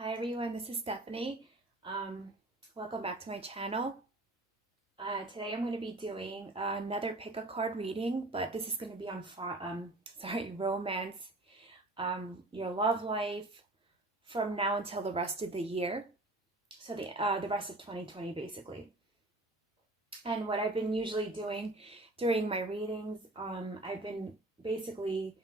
Hi everyone, this is Stephanie. Welcome back to my channel. Today I'm going to be doing another pick a card reading, but this is going to be on romance, your love life from now until the rest of the year. So the rest of 2020 basically. And what I've been usually doing during my readings, I've been basically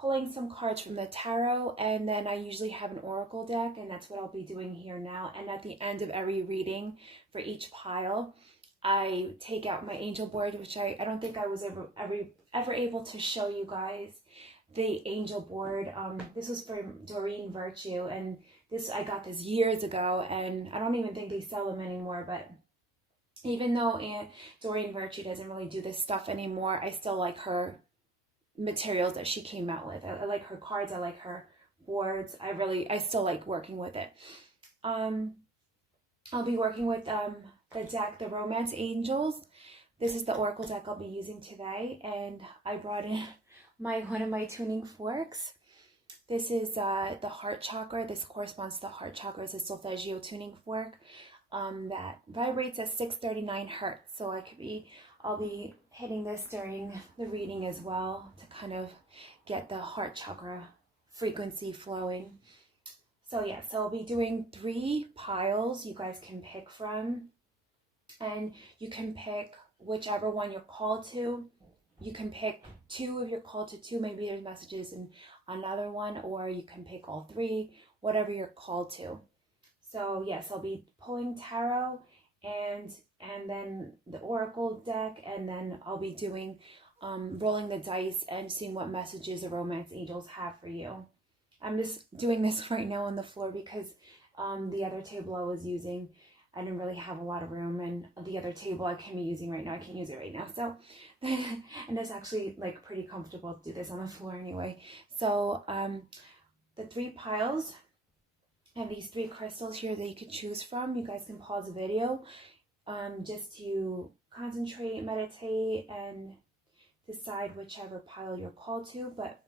pulling some cards from the tarot, and then I usually have an oracle deck, and that's what I'll be doing here now. And at the end of every reading for each pile, I take out my angel board, which I don't think I was ever able to show you guys the angel board. This was for Doreen Virtue, and I got this years ago, and I don't even think they sell them anymore. But even though Doreen Virtue doesn't really do this stuff anymore, I still like her materials that she came out with. I like her cards, I like her boards. I still like working with it. I'll be working with the deck, the Romance Angels. This is the oracle deck I'll be using today, and I brought in one of my tuning forks. This is the heart chakra. This corresponds to the heart chakra. It's a solfeggio tuning fork that vibrates at 639 hertz. So I'll be hitting this during the reading as well to kind of get the heart chakra frequency flowing. So yeah, so I'll be doing 3 piles you guys can pick from, and you can pick whichever one you're called to. You can pick 2 if you're called to 2, maybe there's messages in another one, or you can pick all 3, whatever you're called to. So yes, I'll be pulling tarot and then the oracle deck, and then I'll be doing rolling the dice and seeing what messages the romance angels have for you. I'm just doing this right now on the floor because the other table I was using, I didn't really have a lot of room, and the other table I can be using right now, I can't use it right now. So and it's actually like pretty comfortable to do this on the floor anyway. So the 3 piles and these 3 crystals here that you can choose from. You guys can pause the video just to concentrate, meditate, and decide whichever pile you're called to. But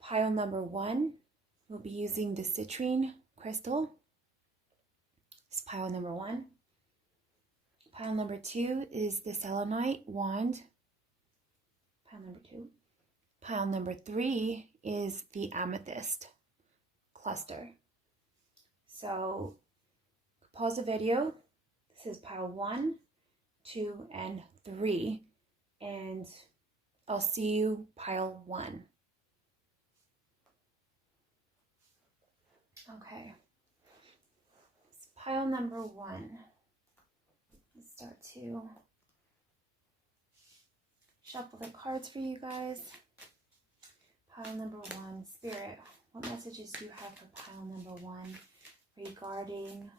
pile number 1, we'll be using the Citrine crystal. It's pile number 1. Pile number 2 is the Selenite wand. Pile number 2. Pile number 3 is the Amethyst cluster. So pause the video. This is pile 1, 2, and 3, and I'll see you pile 1. Okay, it's pile number 1. Let's start to shuffle the cards for you guys. Pile number 1, Spirit, what messages do you have for pile number 1 regarding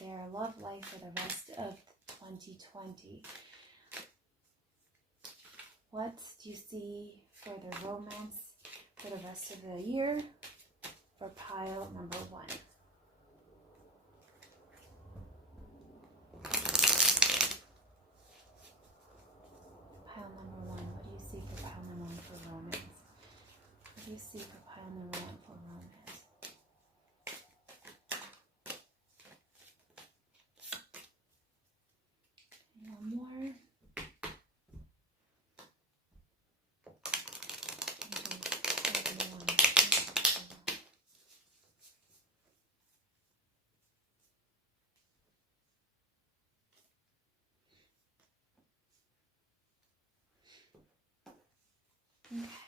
their love life for the rest of 2020? What do you see for the romance for the rest of the year for pile number 1? Pile number 1, what do you see for pile number 1 for romance? What do you see for pile number 1 for romance? One more.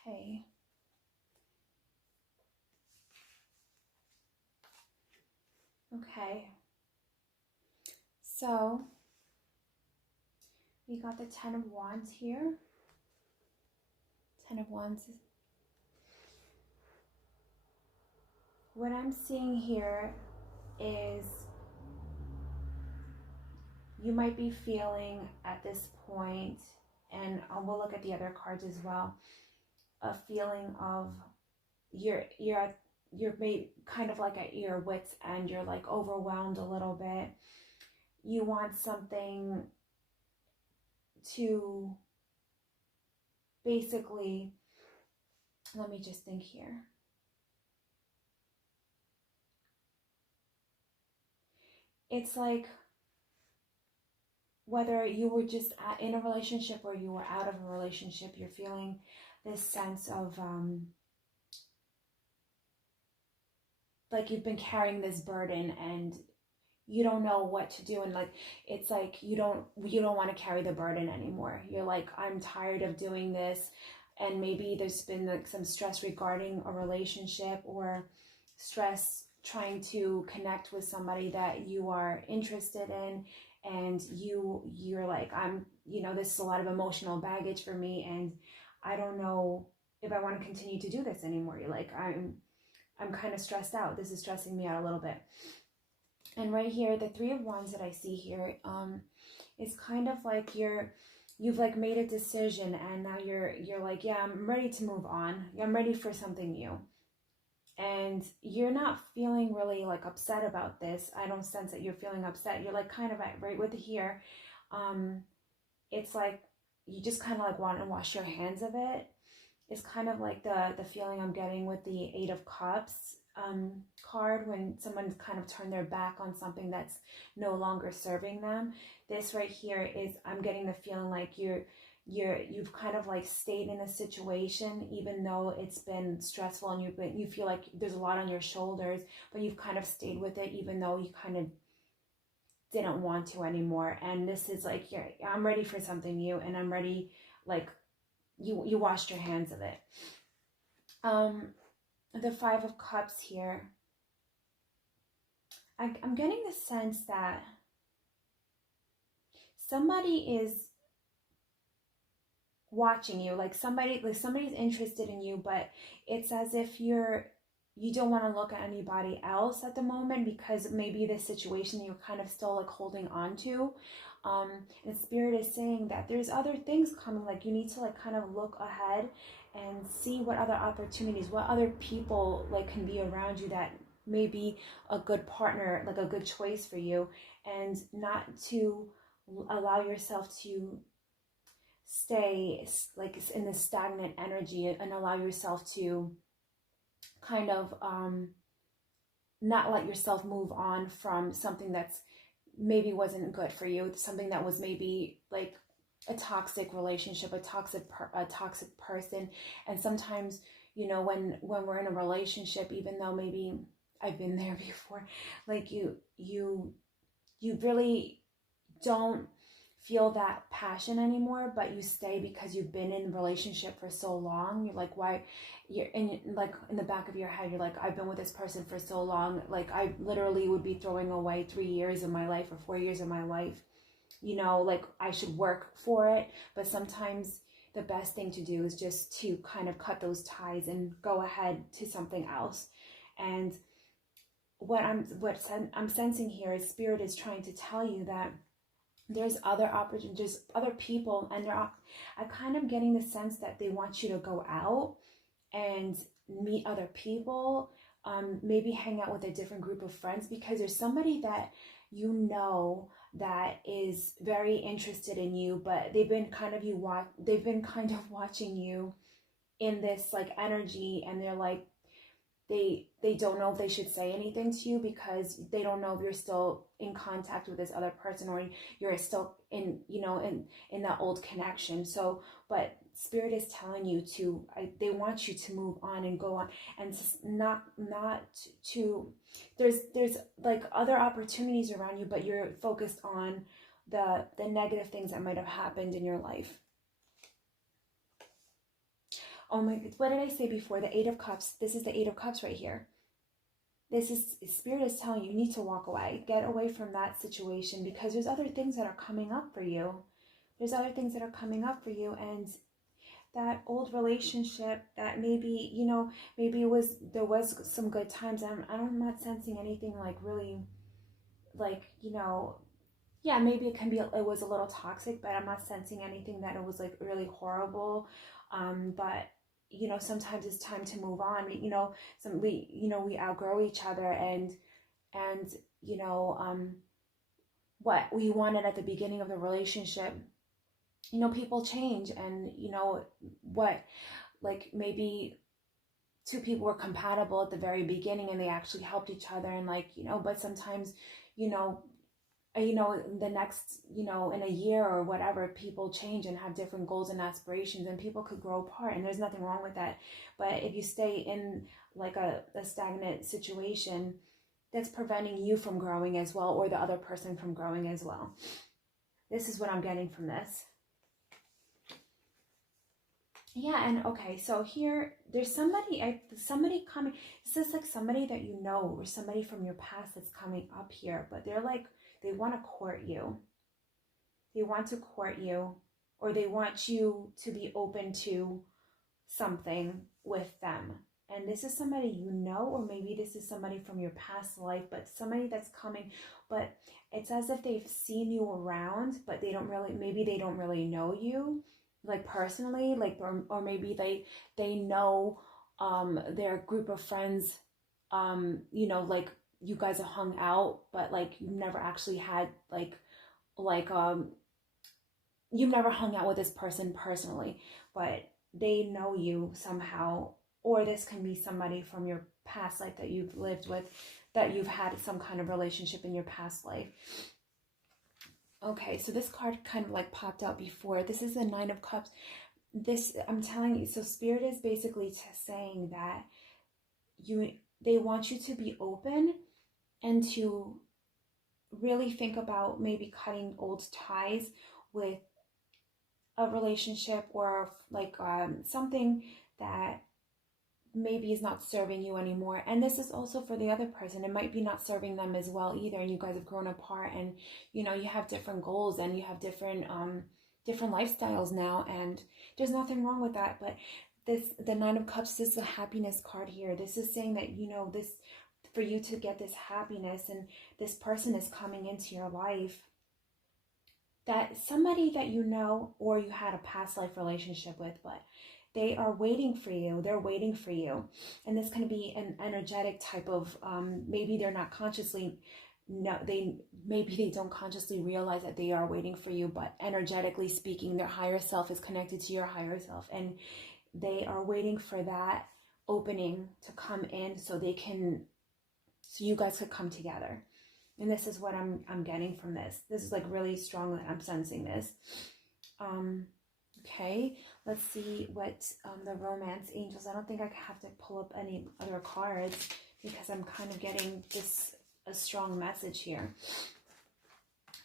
Okay. Okay. So we got the 10 of Wands here. 10 of Wands. What I'm seeing here is you might be feeling at this point, and we'll look at the other cards as well, a feeling of you're kind of like at your wit's end. You're like overwhelmed a little bit. You want something to basically, let me just think here. it's like whether you were just in a relationship or you were out of a relationship, you're feeling this sense of like you've been carrying this burden and you don't know what to do, and like it's like you don't want to carry the burden anymore. You're like, I'm tired of doing this, and maybe there's been like some stress regarding a relationship or stress trying to connect with somebody that you are interested in, and you're like, I'm, this is a lot of emotional baggage for me, and I don't know if I want to continue to do this anymore. You're like, I'm kind of stressed out. This is stressing me out a little bit. And right here, the Three of Wands that I see here is kind of like you've like made a decision, and now you're like, yeah, I'm ready to move on. I'm ready for something new. And you're not feeling really like upset about this. I don't sense that you're feeling upset. You're like kind of right with here. It's like you just kind of like want to wash your hands of it. It's kind of like the feeling I'm getting with the Eight of Cups card, when someone's kind of turned their back on something that's no longer serving them. This right here is, I'm getting the feeling like you've kind of like stayed in a situation even though it's been stressful, and you feel like there's a lot on your shoulders, but you've kind of stayed with it even though you kind of didn't want to anymore. And this is like, I'm ready for something new, and I'm ready, like you washed your hands of it. The Five of Cups here, I'm getting the sense that somebody is watching you, like somebody's interested in you, but it's as if you don't want to look at anybody else at the moment, because maybe this situation you're kind of still like holding on to. And Spirit is saying that there's other things coming, like you need to like kind of look ahead and see what other opportunities, what other people like can be around you that may be a good partner, like a good choice for you, and not to allow yourself to stay like in this stagnant energy, and allow yourself to kind of not let yourself move on from something that's maybe wasn't good for you, something that was maybe like a toxic relationship, a toxic person. And sometimes, when we're in a relationship, even though maybe I've been there before, like you really don't feel that passion anymore, but you stay because you've been in a relationship for so long. You're like, why? Like in the back of your head, you're like, I've been with this person for so long, like I literally would be throwing away 3 years of my life or 4 years of my life, like I should work for it. But sometimes the best thing to do is just to kind of cut those ties and go ahead to something else. And what I'm sensing here is Spirit is trying to tell you that there's other opportunities, other people, and I'm kind of getting the sense that they want you to go out and meet other people, maybe hang out with a different group of friends, because there's somebody that that is very interested in you, but they've been kind of watching you in this like energy, and they're like, they don't know if they should say anything to you, because they don't know if you're still in contact with this other person, or you're still in that old connection. So, but Spirit is telling you they want you to move on and go on, and not to, there's like other opportunities around you, but you're focused on the negative things that might have happened in your life. Oh my, what did I say before? The Eight of Cups. This is the Eight of Cups right here. This is, Spirit is telling you need to walk away. Get away from that situation, because there's other things that are coming up for you. There's other things that are coming up for you, and that old relationship that maybe, maybe there was some good times. I'm not sensing anything like really, like, yeah, maybe it was a little toxic, but I'm not sensing anything that it was like really horrible. But sometimes it's time to move on. We outgrow each other, and what we wanted at the beginning of the relationship, people change, and what, like maybe two people were compatible at the very beginning and they actually helped each other, and like, but sometimes, you know, the next, you know, in a year or whatever, people change and have different goals and aspirations, and people could grow apart, and there's nothing wrong with that. But if you stay in like a stagnant situation, that's preventing you from growing as well, or the other person from growing as well. This is what I'm getting from this. Yeah, and okay, so here there's somebody coming. This is like somebody that you know, or somebody from your past that's coming up here, but they're like, they want to court you. They want to court you, or they want you to be open to something with them. And this is somebody you know, or maybe this is somebody from your past life, but somebody that's coming. But it's as if they've seen you around, but they don't really, maybe they don't really know you, like personally, like, or maybe they know their group of friends, you know, like you guys have hung out, but like you've never actually had like you've never hung out with this person personally, but they know you somehow. Or this can be somebody from your past life that you've lived with, that you've had some kind of relationship in your past life. Okay, so this card kind of like popped out before. This is the Nine of Cups. This, I'm telling you, so Spirit is basically saying that they want you to be open and to really think about maybe cutting old ties with a relationship, or like something that maybe is not serving you anymore. And this is also for the other person. It might be not serving them as well either, and you guys have grown apart, and you know, you have different goals, and you have different lifestyles now, and there's nothing wrong with that. But the Nine of Cups is the happiness card here. This is saying that, you know, this, for you to get this happiness, and this person is coming into your life, that somebody that you know, or you had a past life relationship with, but they are waiting for you. They're waiting for you. And this can be an energetic type of, maybe they're not consciously, no, maybe they don't consciously realize that they are waiting for you, but energetically speaking, their higher self is connected to your higher self, and they are waiting for that opening to come in, so you guys could come together. And this is what I'm getting from this. This is like really strong that I'm sensing this. Okay, let's see what the romance angels. I don't think I have to pull up any other cards, because I'm kind of getting a strong message here.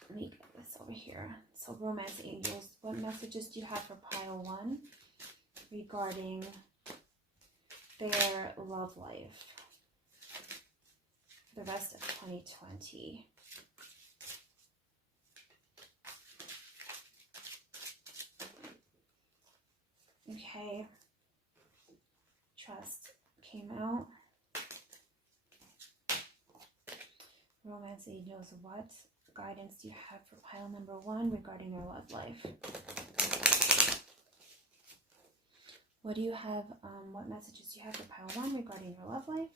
Let me get this over here. So romance angels, what messages do you have for pile 1 regarding their love life the rest of 2020? Okay, trust came out. Romance angels, what guidance do you have for pile number 1 regarding your love life? What do you have, what messages do you have for pile 1 regarding your love life?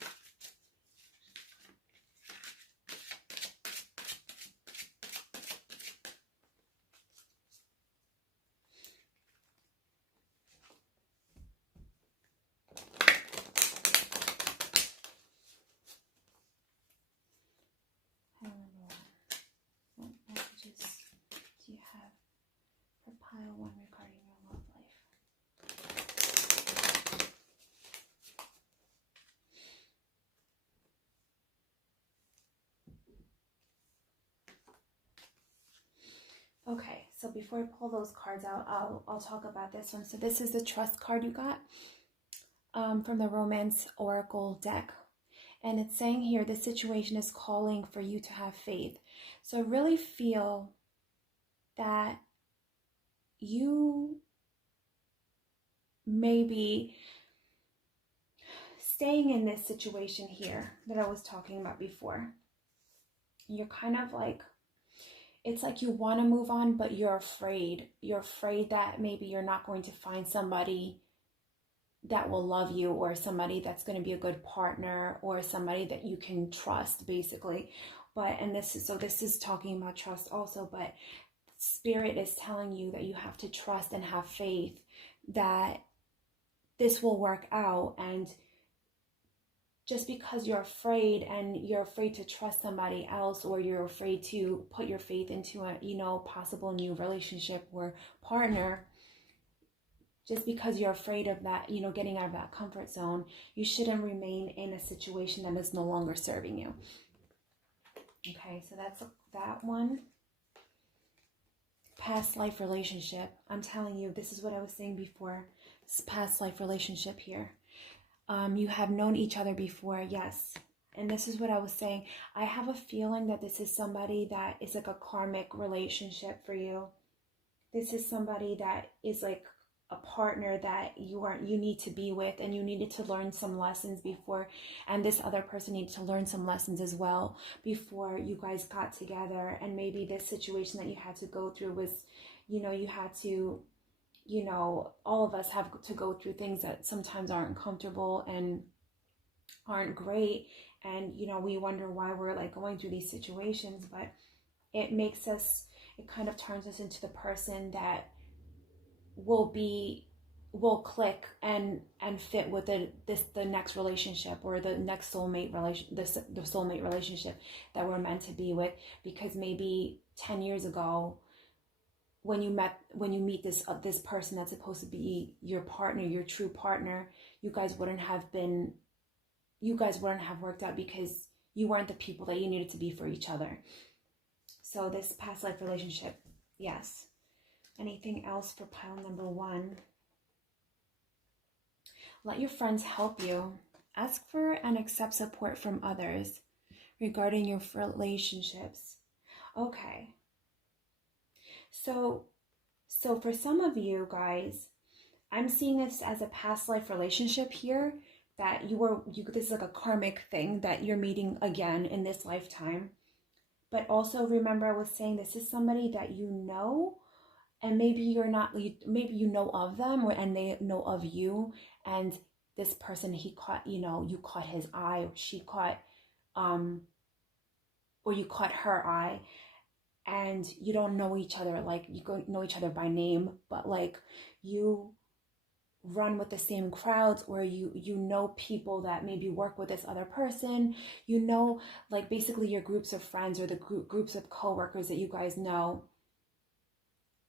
Pile 1 regarding your love life. Okay, so before I pull those cards out, I'll talk about this one. So this is the trust card you got from the Romance Oracle deck. And it's saying here, the situation is calling for you to have faith. So I really feel that you may be staying in this situation here that I was talking about before. You're kind of like, it's like you want to move on, but you're afraid. You're afraid that maybe you're not going to find somebody that will love you, or somebody that's going to be a good partner, or somebody that you can trust, basically. But, and this is talking about trust also, but Spirit is telling you that you have to trust and have faith that this will work out, and just because you're afraid, and you're afraid to trust somebody else, or you're afraid to put your faith into a, you know, possible new relationship or partner, just because you're afraid of that, you know, getting out of that comfort zone, you shouldn't remain in a situation that is no longer serving you. Okay, so that's that one. Past life relationship. I'm telling you, this is what I was saying before. This past life relationship here. You have known each other before, yes. And this is what I was saying. I have a feeling that this is somebody that is like a karmic relationship for you. This is somebody that is like a partner that you need to be with, and you needed to learn some lessons before, and this other person needed to learn some lessons as well before you guys got together. And maybe this situation that you had to go through was, you know, you had to, you know, all of us have to go through things that sometimes aren't comfortable and aren't great, and you know, we wonder why we're like going through these situations, but it makes us, it kind of turns us into the person that will click and fit with the next relationship, or the next soulmate the soulmate relationship that we're meant to be with. Because maybe 10 years ago, when you meet this person that's supposed to be your partner, your true partner, you guys wouldn't have worked out, because you weren't the people that you needed to be for each other. So this past life relationship, yes. Anything else for pile number 1? Let your friends help you. Ask for and accept support from others regarding your relationships. Okay. So for some of you guys, I'm seeing this as a past life relationship here, that this is like a karmic thing that you're meeting again in this lifetime. But also remember, I was saying this is somebody that you know, and maybe maybe you know of them, and they know of you, and this person, he caught, you know, you caught his eye, or she caught, or you caught her eye, and you don't know each other, like you know each other by name, but like you run with the same crowds, or you know people that maybe work with this other person, you know, like basically your groups of friends, or the groups of co-workers that you guys know.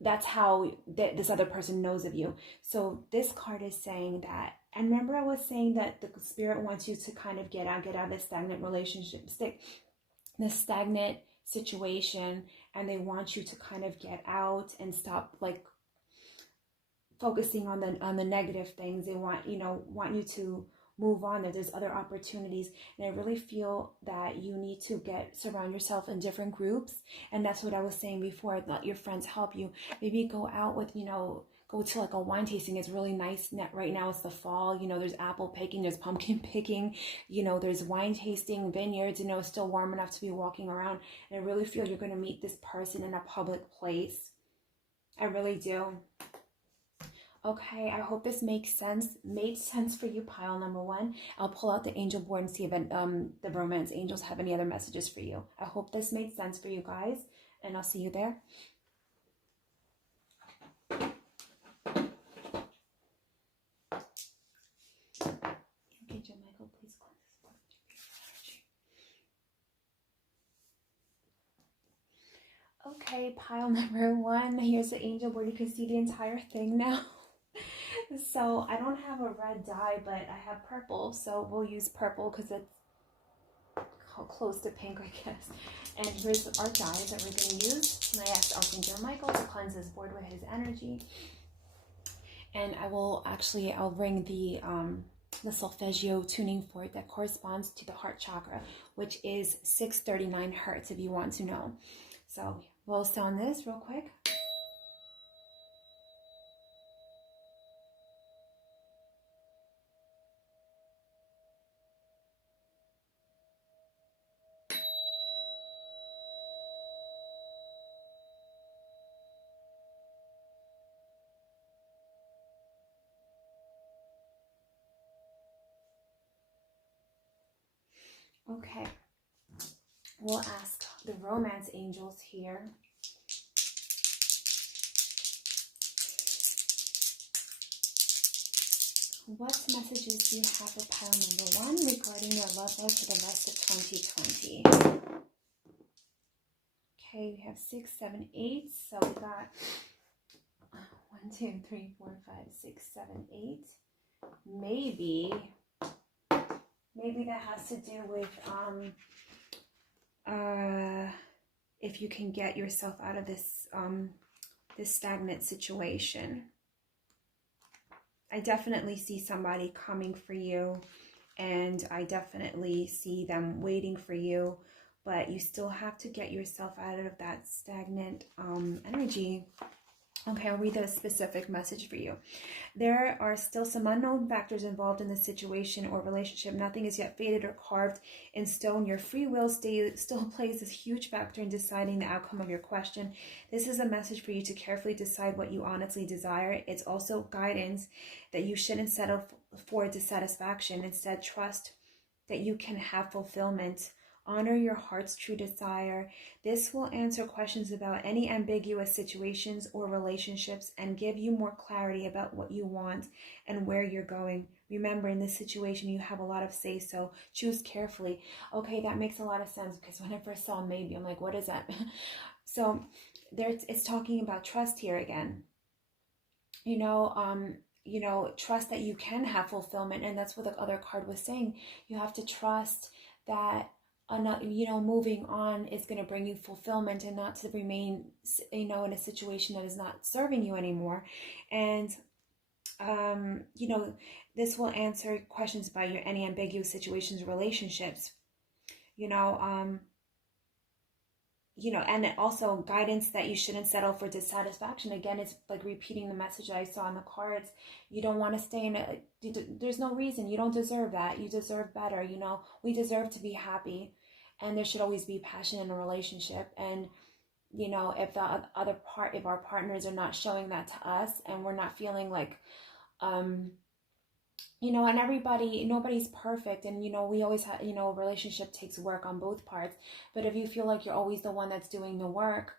That's how this other person knows of you. So this card is saying that, and remember I was saying that the spirit wants you to kind of get out of this stagnant relationship, this stagnant situation, and they want you to kind of get out and stop like focusing on the negative things. They want you to move on, that there's other opportunities. And I really feel that you need to surround yourself in different groups. And that's what I was saying before, let your friends help you. Maybe go out with, go to like a wine tasting. It's really nice right now. It's the fall, there's apple picking, there's pumpkin picking, there's wine tasting, vineyards, it's still warm enough to be walking around. And I really feel you're going to meet this person in a public place. I really do. Okay, I hope this made sense for you, pile number 1. I'll pull out the angel board and see if the romance angels have any other messages for you. I hope this made sense for you guys, and I'll see you there. Angel Michael, please cleanse this board with your beautiful energy. Okay, pile number 1. Here's the angel board. You can see the entire thing now. So I don't have a red dye, but I have purple, so we'll use purple because it's close to pink, I guess. And here's our dyes that we're going to use. And I asked Archangel Michael to cleanse this board with his energy. And I'll ring the solfeggio tuning fork that corresponds to the heart chakra, which is 639 hertz if you want to know. So we'll sound this real quick. Okay, we'll ask the romance angels here. What messages do you have for pile number 1 regarding your love life for the rest of 2020? Okay, we have 6, 7, 8. So we got 1, 2, 3, 4, 5, 6, 7, 8. Maybe that has to do with if you can get yourself out of this this stagnant situation. I definitely see somebody coming for you, and I definitely see them waiting for you, but you still have to get yourself out of that stagnant energy. Okay, I'll read the specific message for you. There are still some unknown factors involved in this situation or relationship. Nothing is yet fated or carved in stone. Your free will still plays a huge factor in deciding the outcome of your question. This is a message for you to carefully decide what you honestly desire. It's also guidance that you shouldn't settle for dissatisfaction. Instead, trust that you can have fulfillment. Honor your heart's true desire. This will answer questions about any ambiguous situations or relationships and give you more clarity about what you want and where you're going. Remember, in this situation, you have a lot of say, so choose carefully. Okay, that makes a lot of sense, because when I first saw maybe, I'm like, what is that? So it's talking about trust here again. Trust that you can have fulfillment, and that's what the other card was saying. You have to trust that moving on is going to bring you fulfillment, and not to remain, in a situation that is not serving you anymore. And, this will answer questions about any ambiguous situations, relationships, and also guidance that you shouldn't settle for dissatisfaction. Again, it's like repeating the message I saw on the cards. You don't want to stay in there's no reason. You don't deserve that. You deserve better. We deserve to be happy, and there should always be passion in a relationship. And, if if our partners are not showing that to us, and we're not feeling like, and nobody's perfect. And, we always have, a relationship takes work on both parts. But if you feel like you're always the one that's doing the work,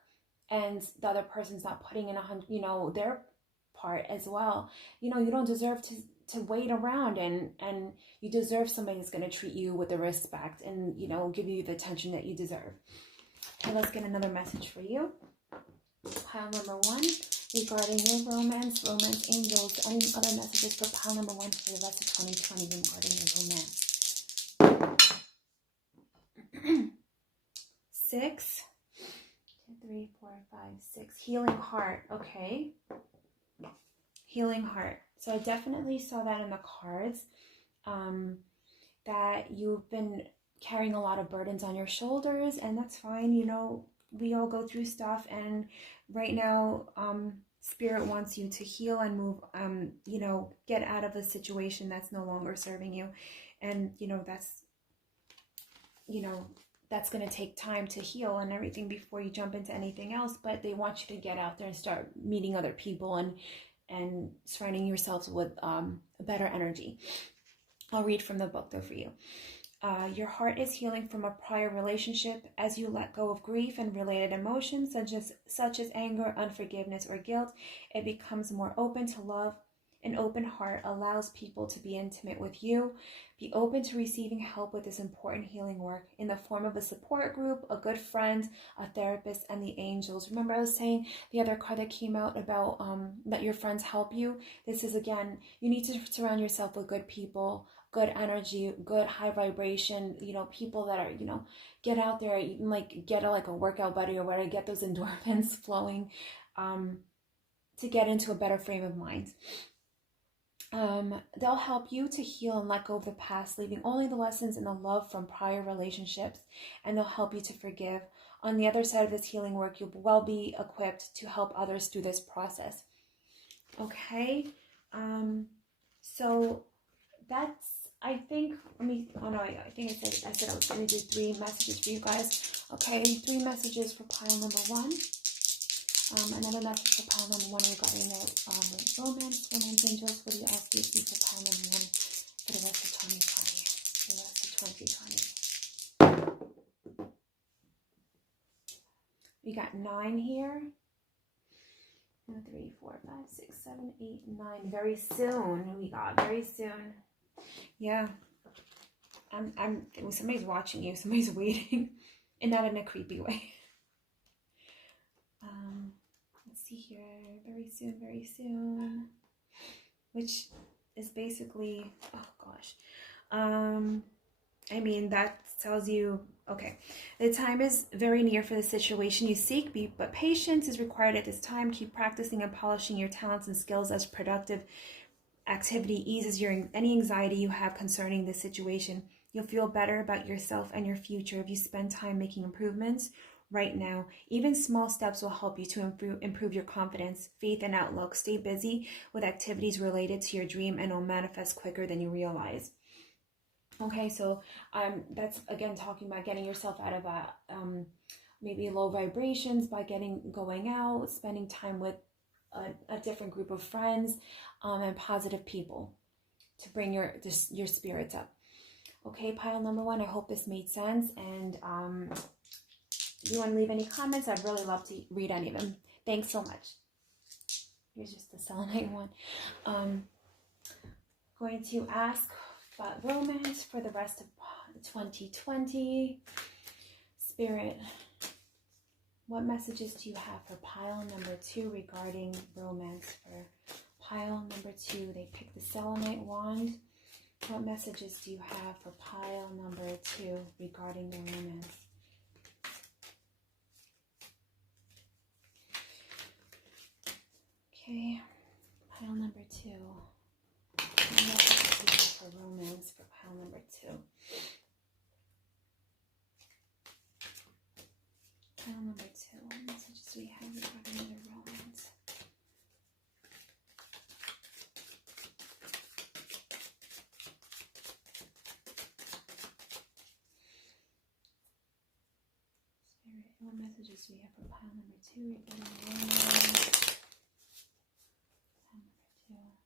and the other person's not putting in their part as well, you don't deserve to wait around, and you deserve somebody that's going to treat you with the respect and, give you the attention that you deserve. Okay, let's get another message for you. Pile number 1. Regarding your romance angels, any other messages for pile number 1 for the rest of 2020 regarding your romance? 6, 2, 3, 4, 5, 6. Healing heart. Okay. Healing heart. So I definitely saw that in the cards, that you've been carrying a lot of burdens on your shoulders, and that's fine. We all go through stuff, and right now, Spirit wants you to heal and move, get out of a situation that's no longer serving you. And, that's going to take time to heal and everything before you jump into anything else. But they want you to get out there and start meeting other people and surrounding yourselves with a better energy. I'll read from the book, though, for you. Your heart is healing from a prior relationship as you let go of grief and related emotions such as anger, unforgiveness, or guilt. It becomes more open to love. An open heart allows people to be intimate with you. Be open to receiving help with this important healing work in the form of a support group, a good friend, a therapist, and the angels. Remember I was saying the other card that came out about let your friends help you? This is, again, you need to surround yourself with good people, good energy, good high vibration, people that are, get out there, even like get a workout buddy or whatever, get those endorphins flowing, to get into a better frame of mind. They'll help you to heal and let go of the past, leaving only the lessons and the love from prior relationships, and they'll help you to forgive. On the other side of this healing work, you'll well be equipped to help others through this process. Okay, so that's, I think I said I was going to do 3 messages for you guys. Okay, 3 messages for pile number 1. Another message for pile number 1 regarding the romance angels. What do you ask you for pile number 1 for the rest of 2020? We got 9 here. 2, 3, 4, 5, 6, 7, 8, 9. Very soon. We got very soon. Yeah. Somebody's watching you. Somebody's waiting, and not in a creepy way. Let's see here. Very soon, very soon. Which is basically, oh gosh. I mean, that tells you, okay, the time is very near for the situation you seek, but patience is required at this time. Keep practicing and polishing your talents and skills as productive activity eases any anxiety you have concerning this situation. You'll feel better about yourself and your future if you spend time making improvements right now. Even small steps will help you to improve your confidence, faith, and outlook. Stay busy with activities related to your dream and it'll manifest quicker than you realize. Okay, so that's again talking about getting yourself out of maybe low vibrations by going out, spending time with a different group of friends and positive people to bring your spirits up. Okay, pile number 1, I hope this made sense. And if you want to leave any comments, I'd really love to read any of them. Thanks so much. Here's just the selenite one. Going to ask about romance for the rest of 2020. Spirit, what messages do you have for pile number 2 regarding romance? For pile number 2, they picked the selenite wand. What messages do you have for pile number 2 regarding the romance? Okay, pile number 2. What messages do you have for romance for pile number 2? Pile number 2. What messages do we have regarding the romance? What messages do we have for pile number 2 regarding the romance? Pile number 2.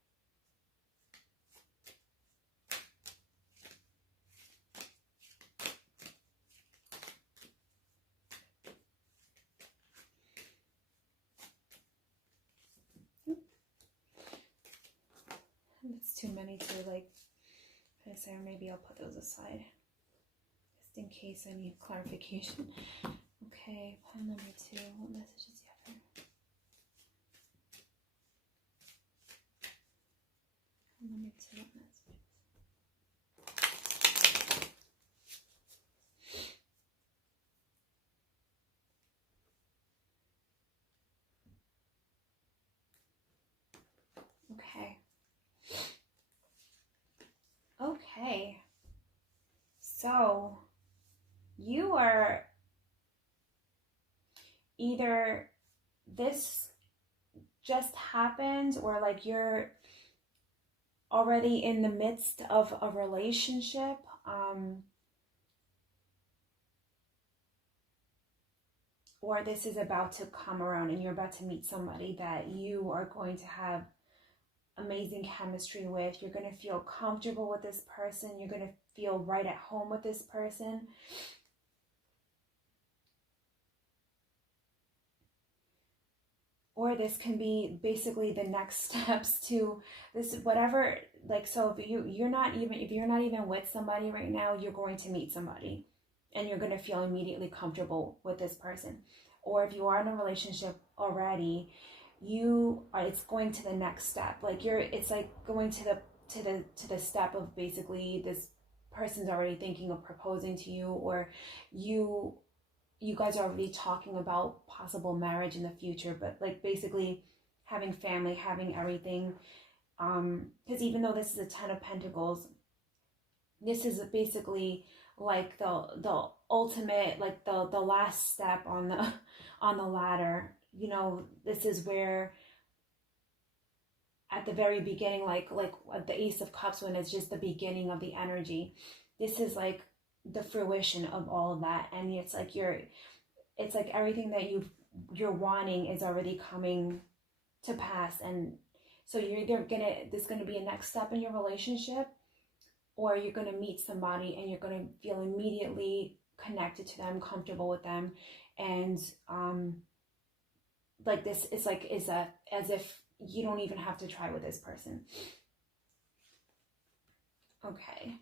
It's too many to put aside, or maybe I'll put those aside just in case I need clarification. Okay, pile number 2. What messages do you have for pile number 2? What messages? Okay. Okay. So you are either this just happened, or you're already in the midst of a relationship, or this is about to come around and you're about to meet somebody that you are going to have amazing chemistry with. You're going to feel comfortable with this person. You're going to feel right at home with this person. Or this can be basically the next steps to this, whatever, so if you're not even with somebody right now, you're going to meet somebody and you're going to feel immediately comfortable with this person. Or if you are in a relationship already, it's going to the next step. It's going to the step of basically this person's already thinking of proposing to you, or you guys are already talking about possible marriage in the future, but basically having family, having everything. Because even though this is a 10 of Pentacles, this is basically the ultimate, the last step on the ladder. This is where at the very beginning, like the Ace of Cups, when it's just the beginning of the energy, this is the fruition of all of that. And it's everything that you're wanting is already coming to pass. And so there's gonna be a next step in your relationship, or you're gonna meet somebody and you're gonna feel immediately connected to them, comfortable with them, and like this is like, as if you don't even have to try with this person. Okay.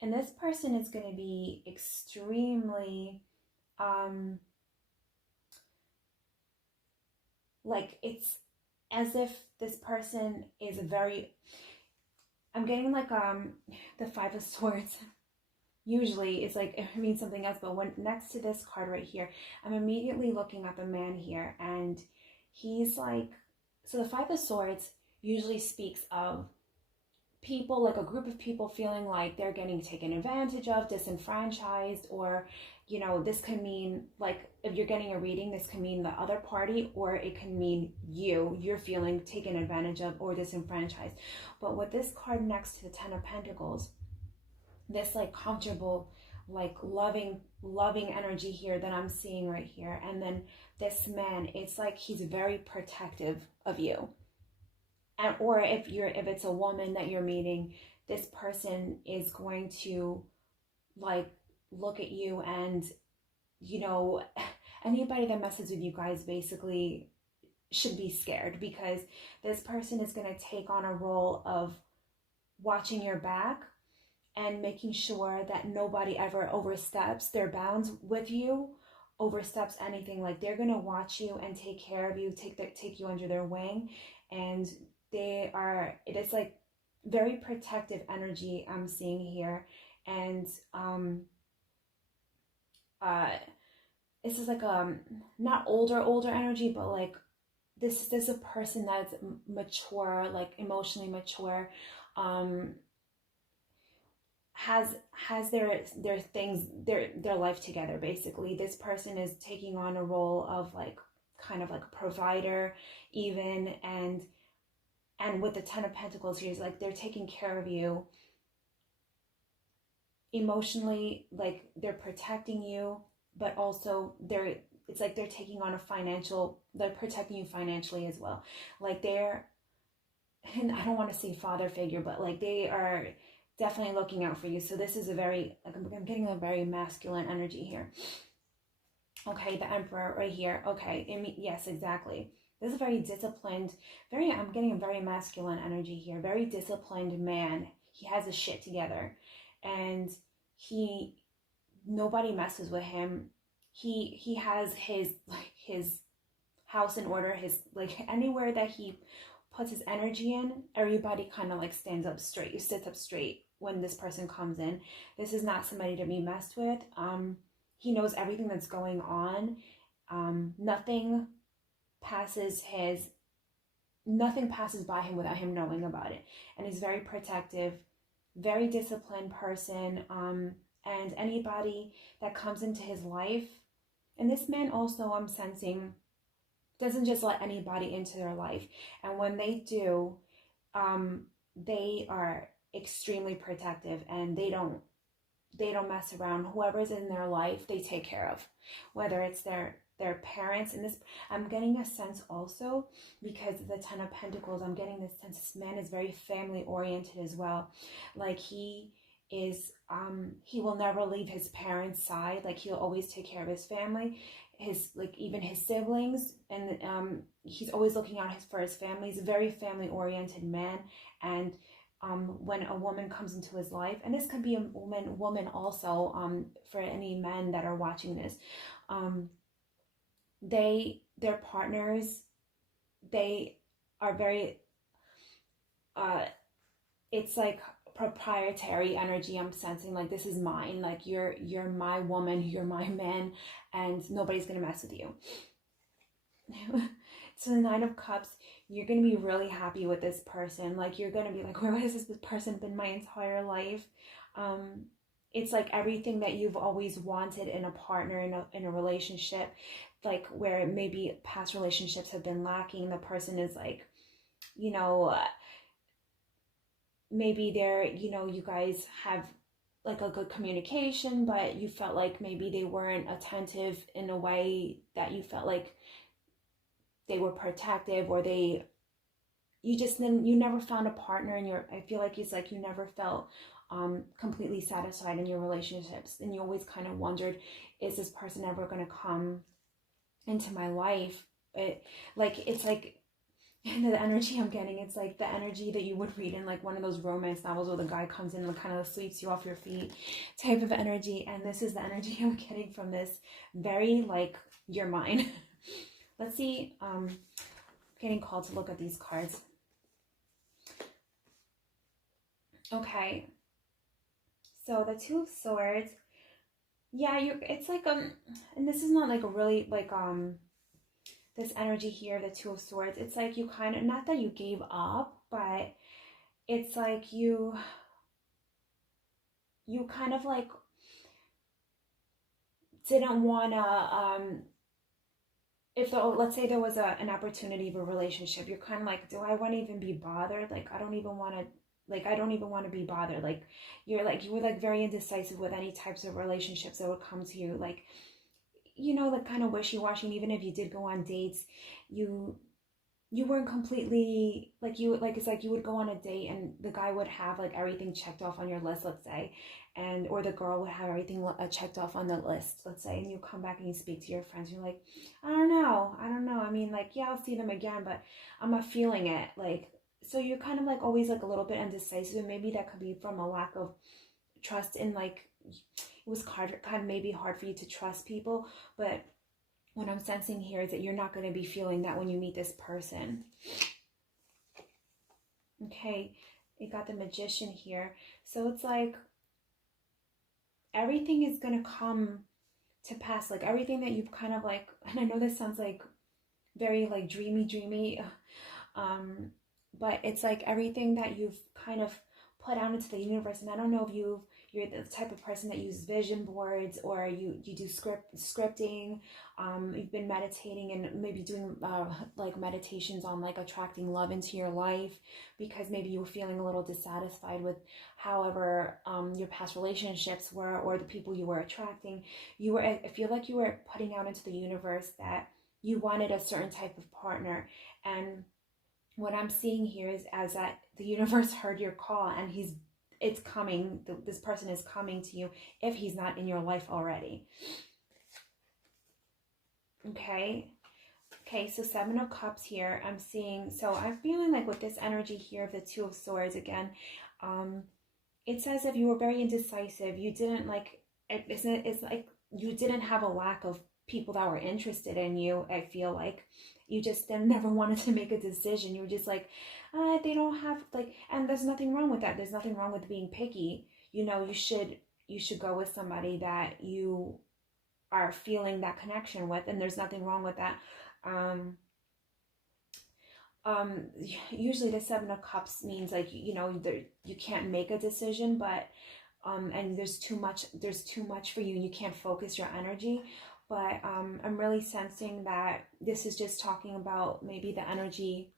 And this person is going to be extremely, like, it's as if this person is very, I'm getting like, the Five of Swords. Usually it's like, it means something else, but when next to this card right here, I'm immediately looking at the man here, and he's like, so the Five of Swords usually speaks of people, like a group of people feeling like they're getting taken advantage of, disenfranchised, or, you know, this can mean, like, if you're getting a reading, this can mean the other party, or it can mean you're feeling taken advantage of or disenfranchised. But with this card next to the Ten of Pentacles, this like comfortable, like loving energy here that I'm seeing right here. And then this man, it's like he's very protective of you. And or if it's a woman that you're meeting, this person is going to like look at you, and you know, anybody that messes with you guys basically should be scared, because this person is going to take on a role of watching your back and making sure that nobody ever oversteps their bounds with you, oversteps anything. Like, they're gonna watch you and take care of you, take you under their wing, and it is like very protective energy I'm seeing here. And this is like not older energy, but like this is a person that's mature, like emotionally mature, has their things, their life together. Basically, this person is taking on a role of like kind of like a provider even, and with the Ten of Pentacles here, is like they're taking care of you emotionally, like they're protecting you, but also it's like they're taking on they're protecting you financially as well. Like and I don't want to say father figure, but like they are definitely looking out for you. So this is a very, like, I'm getting a very masculine energy here. Okay, the Emperor right here. Okay, yes, exactly. This is very disciplined, I'm getting a very masculine energy here. Very disciplined man. He has his shit together, and nobody messes with him. He has his house in order. His, like, anywhere that he puts his energy in, everybody kind of like sits up straight when this person comes in. This is not somebody to be messed with. He knows everything that's going on. Nothing passes by him without him knowing about it. And he's very protective, very disciplined person. And anybody that comes into his life, and this man also, I'm sensing, doesn't just let anybody into their life. And when they do, they are extremely protective, and they don't mess around. Whoever's in their life, they take care of, whether it's their parents. And this, I'm getting a sense also, because of the Ten of Pentacles, I'm getting this sense this man is very family oriented as well. Like he will never leave his parents' side. Like he'll always take care of his family, even his siblings, and he's always looking out for his family. He's a very family oriented man. And when a woman comes into his life, and this could be a woman also, for any men that are watching this, their partners, they are very, it's like proprietary energy. I'm sensing like, this is mine, like you're my woman, you're my man, and nobody's gonna mess with you. So the Nine of Cups, you're going to be really happy with this person. Like, you're going to be like, where has this person been my entire life? It's like everything that you've always wanted in a partner, in a relationship, like where maybe past relationships have been lacking. The person is like, maybe you guys have like a good communication, but you felt like maybe they weren't attentive in a way that you felt like they were protective, or you never found a partner I feel like it's like you never felt completely satisfied in your relationships, and you always kind of wondered, is this person ever going to come into my life. It's like the energy I'm getting, it's like the energy that you would read in like one of those romance novels where the guy comes in and kind of sweeps you off your feet type of energy. And this is the energy I'm getting from this. Very like, you're mine. Let's see. I'm getting called to look at these cards. Okay. So the Two of Swords. Yeah, it's like, and this is not like a really like, this energy here, the Two of Swords, it's like you kind of, not that you gave up, but it's like you kind of like didn't want to, let's say there was an opportunity of a relationship, you're kind of like, do I want to even be bothered? Like, I don't even want to be bothered. Like, you were like very indecisive with any types of relationships that would come to you. Like, you know, like kind of wishy-washy. And even if you did go on dates, you weren't completely like, it's like you would go on a date and the guy would have like everything checked off on your list, let's say, or the girl would have everything checked off on the list, let's say, and you come back and you speak to your friends, you're like, I don't know, I mean, like, yeah, I'll see them again, but I'm not feeling it. Like, so you're kind of like always like a little bit indecisive, and maybe that could be from a lack of trust in, like, it was kind of maybe hard for you to trust people. But what I'm sensing here is that you're not going to be feeling that when you meet this person. Okay, you got the Magician here. So it's like everything is going to come to pass. Like everything that you've kind of like, and I know this sounds like very like dreamy, but it's like everything that you've kind of put out into the universe. And I don't know if you're the type of person that uses vision boards, or you do scripting, you've been meditating and maybe doing like meditations on like attracting love into your life, because maybe you were feeling a little dissatisfied with however your past relationships were, or the people you were attracting. I feel like you were putting out into the universe that you wanted a certain type of partner. And what I'm seeing here is as that the universe heard your call, and it's coming. This person is coming to you if he's not in your life already. Okay, so Seven of Cups here, I'm seeing. So I'm feeling like with this energy here of the Two of Swords again, it says if you were very indecisive, you didn't like, it's like you didn't have a lack of people that were interested in you. I feel like you just never wanted to make a decision. You were just like, they don't have like, and there's nothing wrong with that. There's nothing wrong with being picky. You know, you should go with somebody that you are feeling that connection with, and there's nothing wrong with that. Usually the Seven of Cups means like, you know, you can't make a decision, but and there's too much for you and you can't focus your energy. But I'm really sensing that this is just talking about maybe the energy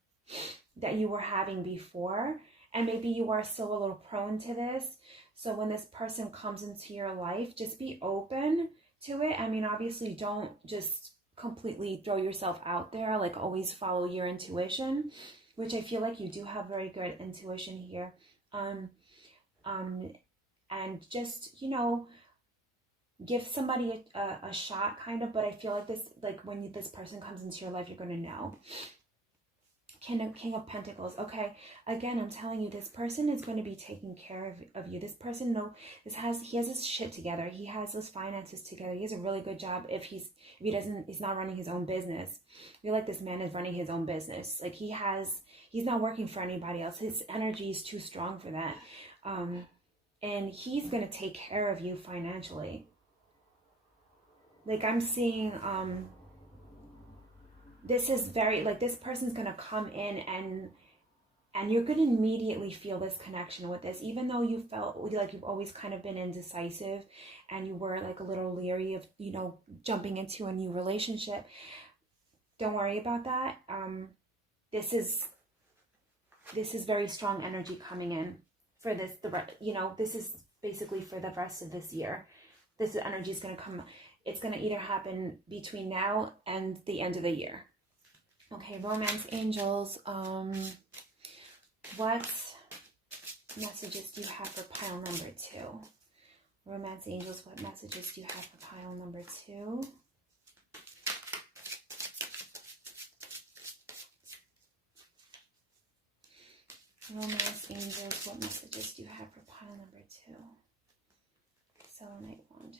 that you were having before, and maybe you are still a little prone to this. So when this person comes into your life, just be open to it. I mean, obviously don't just completely throw yourself out there, like always follow your intuition, which I feel like you do have very good intuition here. And just, you know, give somebody a shot kind of, but I feel like this, like when this person comes into your life, you're going to know. King of Pentacles. Okay, again, I'm telling you, this person is going to be taking care of you. This person, he has his shit together. He has his finances together. He has a really good job. If he's not running his own business. I feel like this man is running his own business. Like he's not working for anybody else. His energy is too strong for that. And he's going to take care of you financially. Like I'm seeing, this is very, like this person's going to come in and you're going to immediately feel this connection with this, even though you felt like you've always kind of been indecisive and you were like a little leery of, you know, jumping into a new relationship. Don't worry about that. This is very strong energy coming in for this, this is basically for the rest of this year. This energy is going to come. It's going to either happen between now and the end of the year. Okay, romance angels. What messages do you have for pile number 2? Romance angels, what messages do you have for pile number 2? Romance angels, what messages do you have for pile number 2? Selenite wand.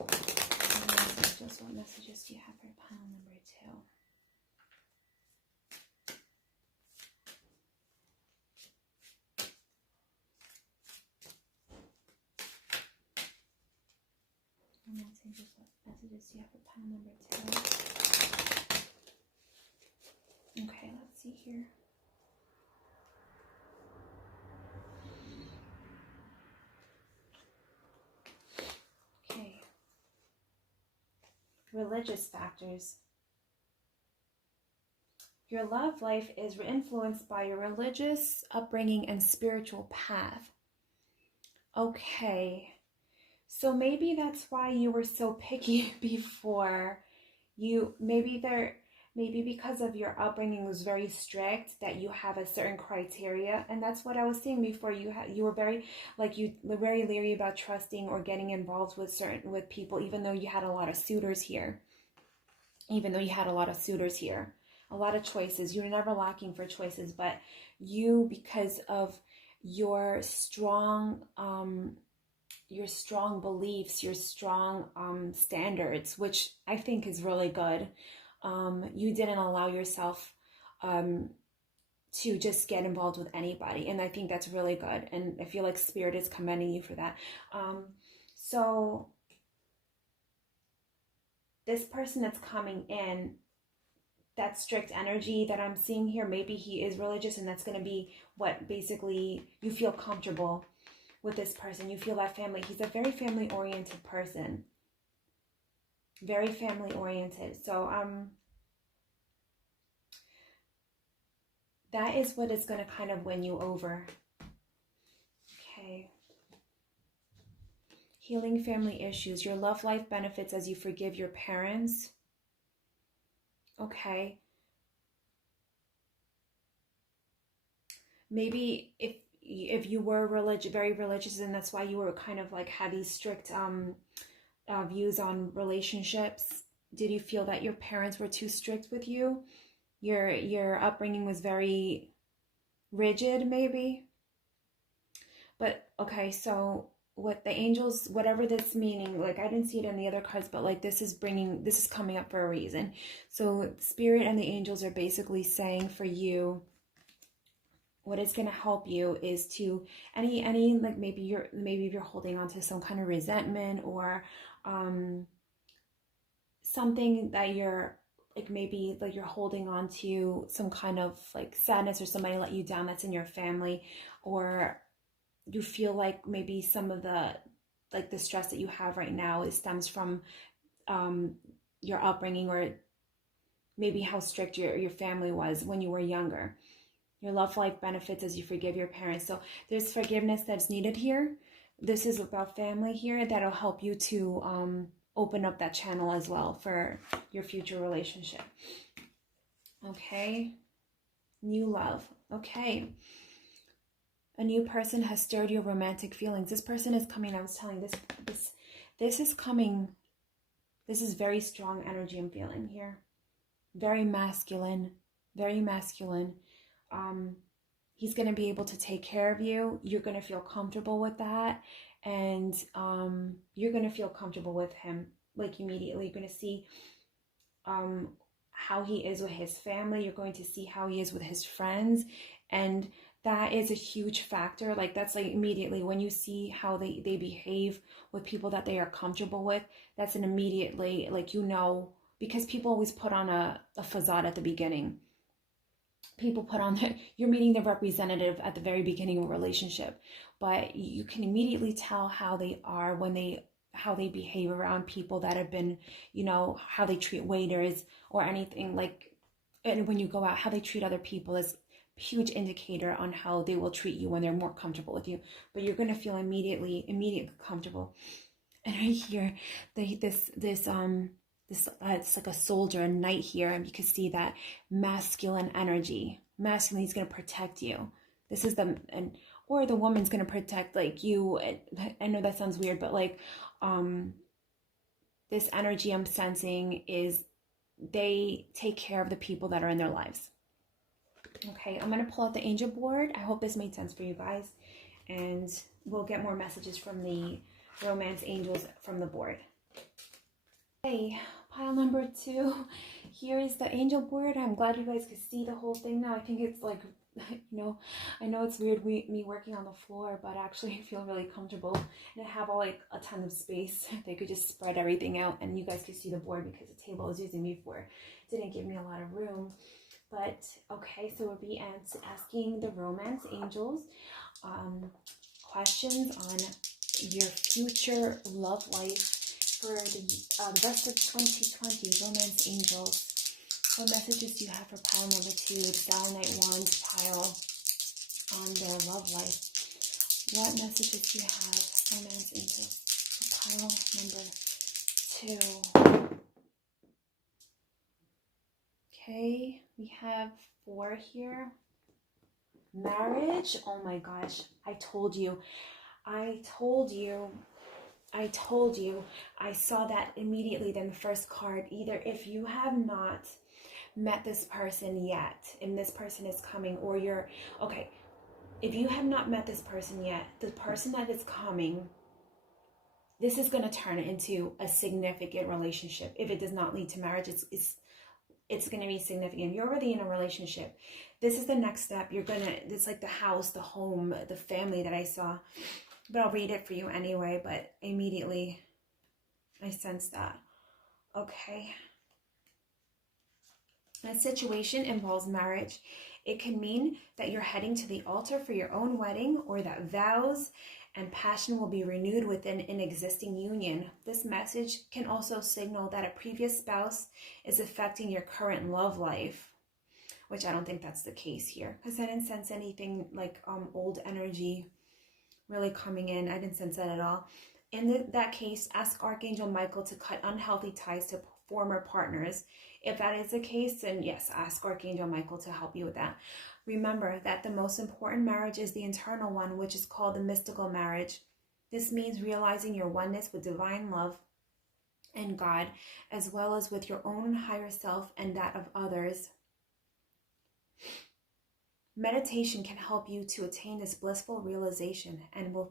Romance angels, what messages do you have for pile number 2? Romance angels, what messages do you have for pile number 2? Okay, let's see here. Okay. Religious factors. Your love life is influenced by your religious upbringing and spiritual path. Okay. So maybe that's why you were so picky before. Maybe because of your upbringing was very strict, that you have a certain criteria, and that's what I was saying before. You were very leery about trusting or getting involved with people, even though you had a lot of suitors here. A lot of choices. You were never lacking for choices, but you, because of your strong beliefs, your strong standards, which I think is really good. You didn't allow yourself to just get involved with anybody, and I think that's really good, and I feel like Spirit is commending you for that. So this person that's coming in, that strict energy that I'm seeing here, maybe he is religious, and that's going to be what basically you feel comfortable with this person. You feel that family. He's a very family-oriented person. Very family-oriented. So, that is what is going to kind of win you over. Okay. Healing family issues. Your love life benefits as you forgive your parents. Okay. Maybe if you were very religious, and that's why you were kind of like had these strict views on relationships. Did you feel that your parents were too strict with you? Your upbringing was very rigid, maybe. But okay, so what the angels, whatever this meaning, like I didn't see it in the other cards, but like this is coming up for a reason. So Spirit and the angels are basically saying for you, what is going to help you is to any like maybe you're holding on to some kind of resentment or something that you're like, maybe like you're holding on to some kind of like sadness, or somebody let you down that's in your family, or you feel like maybe some of the stress that you have right now stems from your upbringing, or maybe how strict your family was when you were younger. Your love life benefits as you forgive your parents. So there's forgiveness that's needed here. This is about family here that'll help you to open up that channel as well for your future relationship. Okay. New love. Okay. A new person has stirred your romantic feelings. This person is coming. I was telling this is coming. This is very strong energy I'm feeling here. Very masculine. Very masculine. He's going to be able to take care of you. You're going to feel comfortable with that. And you're going to feel comfortable with him. Like immediately, you're going to see how he is with his family. You're going to see how he is with his friends. And that is a huge factor. Like that's like immediately when you see how they behave with people that they are comfortable with, that's an immediately, like, you know, because people always put on a facade at the beginning. People put on that you're meeting the representative at the very beginning of a relationship, but you can immediately tell how they are how they behave around people that have been, you know, how they treat waiters or anything, like, and when you go out, how they treat other people is a huge indicator on how they will treat you when they're more comfortable with you. But you're going to feel immediately comfortable. And right here, it's like a soldier, a knight here, and you can see that masculine energy. Masculine, he's going to protect you. This is or the woman's going to protect like you. I know that sounds weird, but like this energy I'm sensing is they take care of the people that are in their lives. Okay, I'm going to pull out the angel board. I hope this made sense for you guys. And we'll get more messages from the romance angels from the board. Okay, pile number 2. Here is the angel board. I'm glad you guys could see the whole thing now. I think it's like, I know it's weird me working on the floor, but actually I feel really comfortable. And I have like a ton of space. They could just spread everything out and you guys could see the board because the table I was using before didn't give me a lot of room. But okay, so we'll be asking the romance angels questions on your future love life for the rest of 2020. Romance angels, what messages do you have for pile number 2, the Selenite Wands pile, on their love life? What messages do you have, romance angels, for pile number 2? Okay, we have 4 here. Marriage. Oh my gosh, I told you. I saw that immediately. Then the first card, either if you have not met this person yet and this person is coming, or you're okay, if you have not met this person yet, the person that is coming, this is going to turn into a significant relationship. If it does not lead to marriage, it's going to be significant. If you're already in a relationship, this is the next step. It's like the house, the home, the family that I saw. But I'll read it for you anyway. But immediately I sense that. Okay. A situation involves marriage. It can mean that you're heading to the altar for your own wedding, or that vows and passion will be renewed within an existing union. This message can also signal that a previous spouse is affecting your current love life, which I don't think that's the case here, because I didn't sense anything like old energy really coming in. I didn't sense that at all. In that case, ask Archangel Michael to cut unhealthy ties to former partners. If that is the case, then yes, ask Archangel Michael to help you with that. Remember that the most important marriage is the internal one, which is called the mystical marriage. This means realizing your oneness with divine love and God, as well as with your own higher self and that of others. Meditation can help you to attain this blissful realization and will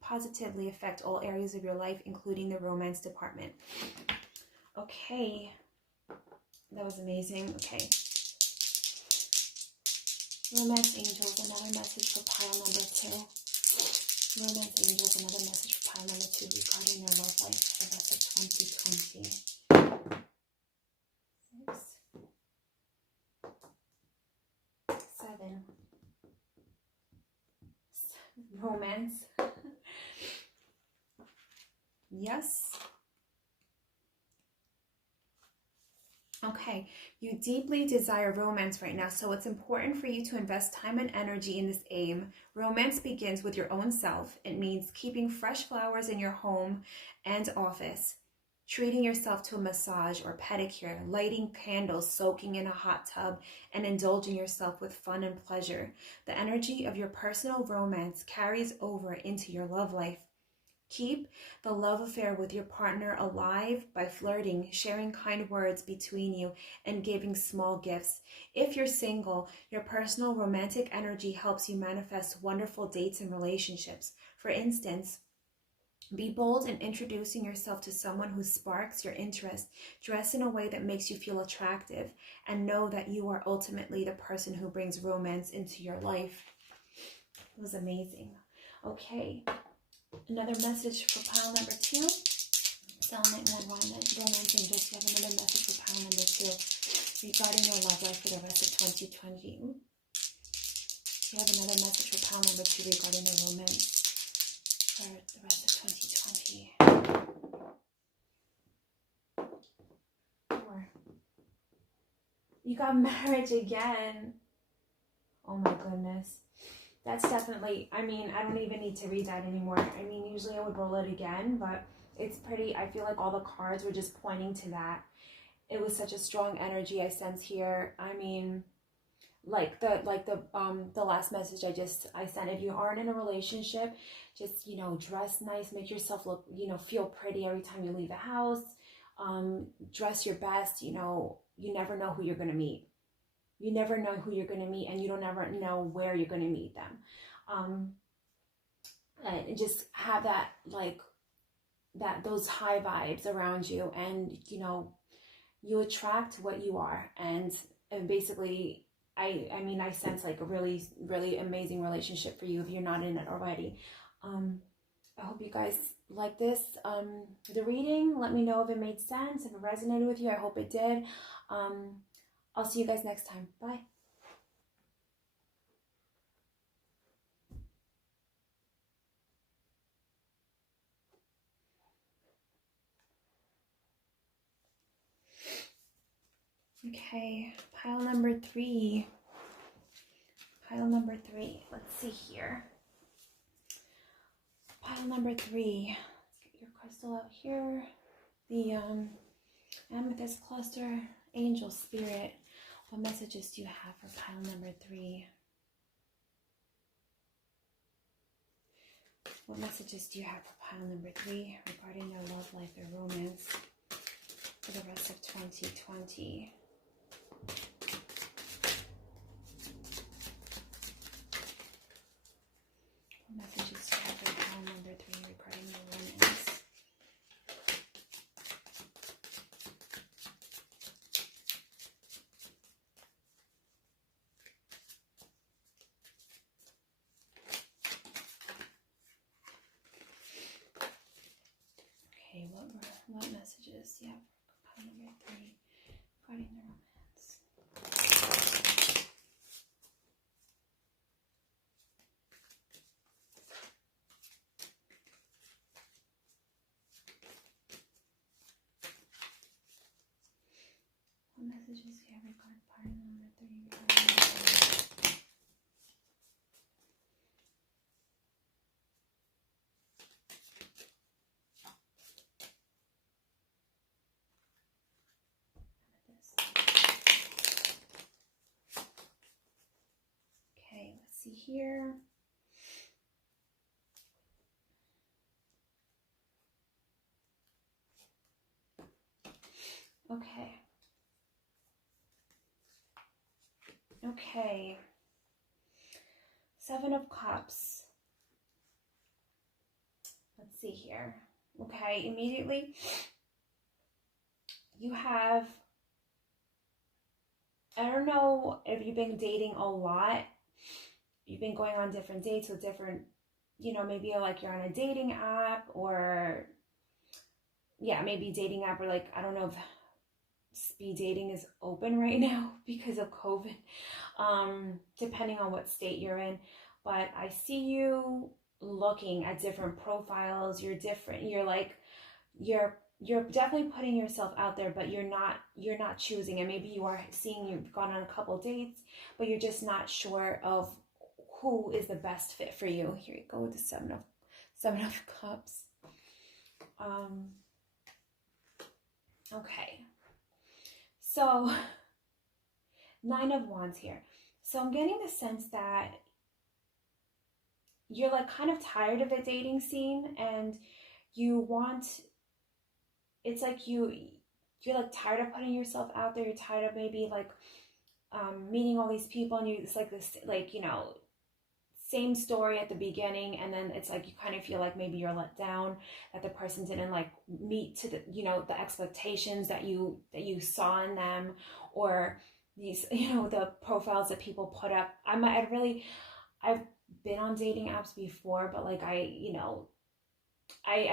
positively affect all areas of your life, including the romance department. Okay, that was amazing. Okay. Romance angels, another message for pile number 2. Romance angels, another message for pile number 2 regarding their love life for the rest of 2020. 6, 7. Romance. Yes. Okay, you deeply desire romance right now, so it's important for you to invest time and energy in this aim. Romance begins with your own self. It means keeping fresh flowers in your home and office, treating yourself to a massage or pedicure, lighting candles, soaking in a hot tub, and indulging yourself with fun and pleasure. The energy of your personal romance carries over into your love life. Keep the love affair with your partner alive by flirting, sharing kind words between you, and giving small gifts. If you're single, your personal romantic energy helps you manifest wonderful dates and relationships. For instance, be bold in introducing yourself to someone who sparks your interest. Dress in a way that makes you feel attractive, and know that you are ultimately the person who brings romance into your life. It was amazing. Okay. Another message for pile number 2. Selenite and romance angels. You have another message for pile number 2 regarding your love life for the rest of 2020. You have another message for pile number 2 regarding the romance for the rest of 2020. 4. You got marriage again. Oh my goodness. That's definitely, I mean, I don't even need to read that anymore. I mean, usually I would roll it again, but it's pretty, I feel like all the cards were just pointing to that. It was such a strong energy I sense here. I mean, like the last message I sent, if you aren't in a relationship, just, dress nice, make yourself look, feel pretty every time you leave the house. Dress your best, you never know who you're going to meet. You never know who you're going to meet, and you don't ever know where you're going to meet them. And just have that, like, those high vibes around you, and you attract what you are. And basically, I mean, I sense like a really, really amazing relationship for you if you're not in it already. I hope you guys like this, the reading. Let me know if it made sense, if it resonated with you. I hope it did. I'll see you guys next time. Bye. Okay, pile number 3. Pile number 3. Let's see here. Pile number 3. Let's get your crystal out here. The Amethyst cluster, angel spirit. What messages do you have for pile number 3? What messages do you have for pile number 3 regarding their love life, their romance for the rest of 2020? What messages do you have for pile number 3 regarding their romance? Okay, what messages do you have for pile number 3 regarding the romance? What messages do you have regarding pile number 3 regarding the romance? Okay, let's see here. Okay. Okay. 7 of Cups. Let's see here. Okay, immediately you have, I don't know if you've been dating a lot. You've been going on different dates with different, maybe like you're on a dating app, or yeah, maybe dating app, or like, I don't know if speed dating is open right now because of COVID, depending on what state you're in. But I see you looking at different profiles. You're different. You're like, you're definitely putting yourself out there, but you're not choosing. And maybe you are seeing, you've gone on a couple dates, but you're just not sure of who is the best fit for you. Here you go with the 7 of Cups. Okay. So 9 of Wands here. So I'm getting the sense that you're like kind of tired of the dating scene, and you want, it's like you're like tired of putting yourself out there. You're tired of maybe like meeting all these people, and it's like this, like, same story at the beginning, and then it's like you kind of feel like maybe you're let down, that the person didn't like meet to the, the expectations that you saw in them, or these, the profiles that people put up. I've been on dating apps before, but like I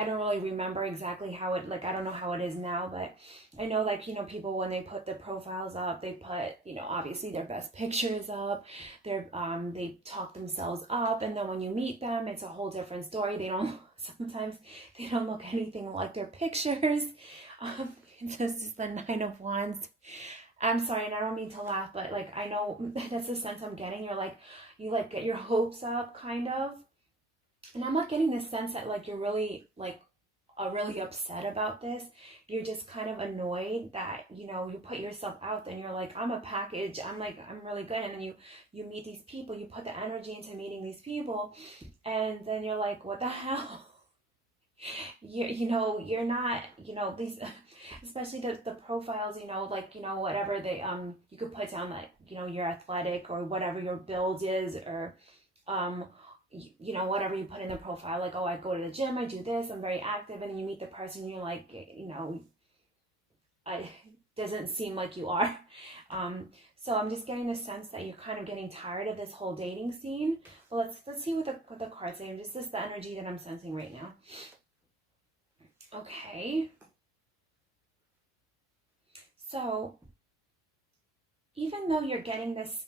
don't really remember exactly how it, like, I don't know how it is now, but I know, like, people, when they put the profiles up, they put, obviously their best pictures up, they talk themselves up, and then when you meet them, it's a whole different story. Sometimes they don't look anything like their pictures. This is the 9 of Wands. I'm sorry, and I don't mean to laugh, but like, I know that's the sense I'm getting. You get your hopes up, kind of. And I'm not getting this sense that like you're really really upset about this. You're just kind of annoyed that, you put yourself out there and you're like, I'm a package. I'm really good. And then you meet these people, you put the energy into meeting these people, and then you're like, what the hell? you're not, these, especially the profiles, like, whatever they, you could put down that, you're athletic or whatever your build is, or, whatever you put in the profile, like, oh, I go to the gym, I do this, I'm very active. And then you meet the person, you're like, I doesn't seem like you are. So I'm just getting the sense that you're kind of getting tired of this whole dating scene. But let's see what the cards say. This is the energy that I'm sensing right now. Okay. So even though you're getting this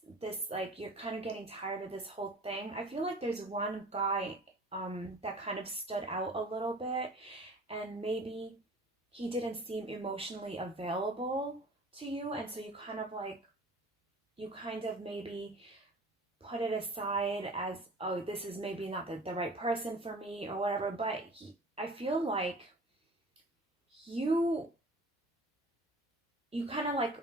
like, you're kind of getting tired of this whole thing, I feel like there's one guy that kind of stood out a little bit, and maybe he didn't seem emotionally available to you, and so you kind of maybe put it aside as, oh, this is maybe not the right person for me or whatever. But I feel like you kind of like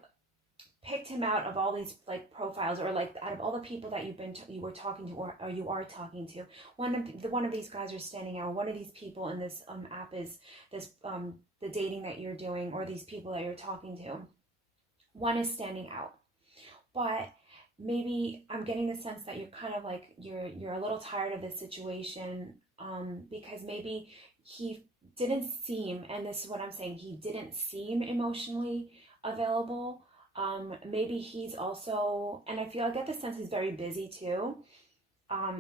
picked him out of all these like profiles, or like out of all the people that you were talking to, or you are talking to. One of these guys are standing out. One of these people in this app is this the dating that you're doing, or these people that you're talking to. One is standing out. But maybe I'm getting the sense that you're kind of like, you're a little tired of this situation, because maybe he didn't seem, and this is what I'm saying, he didn't seem emotionally available. Maybe he's also, and I get the sense he's very busy too,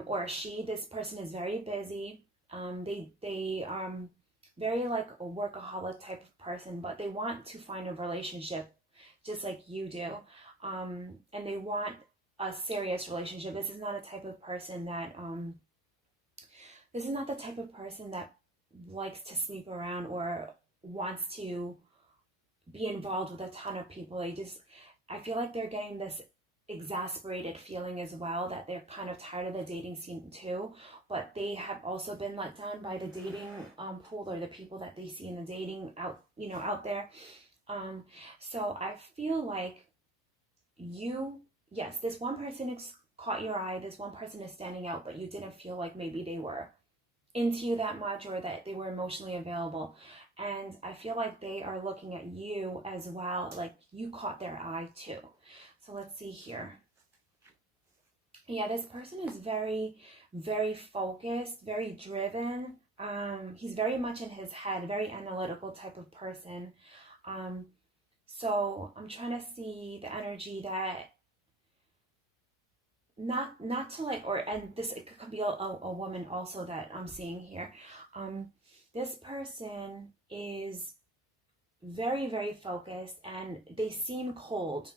or this person is very busy. They very like a workaholic type of person, but they want to find a relationship just like you do. And they want a serious relationship. This is not the type of person that likes to sleep around or wants to be involved with a ton of people. I feel like they're getting this exasperated feeling as well, that they're kind of tired of the dating scene too, but they have also been let down by the dating pool, or the people that they see in the dating out there. So I feel like yes, this one person caught your eye, this one person is standing out, but you didn't feel like maybe they were into you that much, or that they were emotionally available. And I feel like they are looking at you as well, like you caught their eye too. So let's see here. Yeah, this person is very, very focused, very driven. He's very much in his head, very analytical type of person. So I'm trying to see the energy that not to like, and this, it could be a woman also that I'm seeing here. This person is very, very focused, and they seem cold.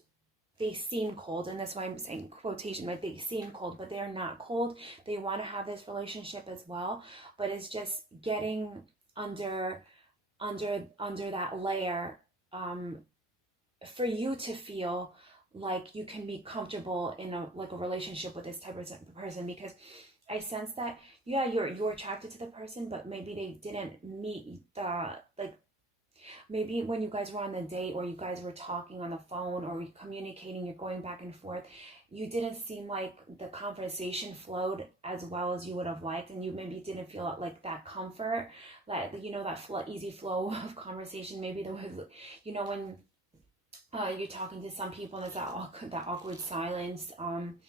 And that's why I'm saying quotation, like they seem cold, but they're not cold. They want to have this relationship as well, but it's just getting under that layer, for you to feel like you can be comfortable in a relationship with this type of person. Because I sense that, yeah, you're attracted to the person, but maybe they didn't meet maybe when you guys were on the date, or you guys were talking on the phone, or communicating, you're going back and forth, you didn't seem like the conversation flowed as well as you would have liked, and you maybe didn't feel like that comfort, that easy flow of conversation. Maybe there was, when you're talking to some people, and there's that awkward silence, and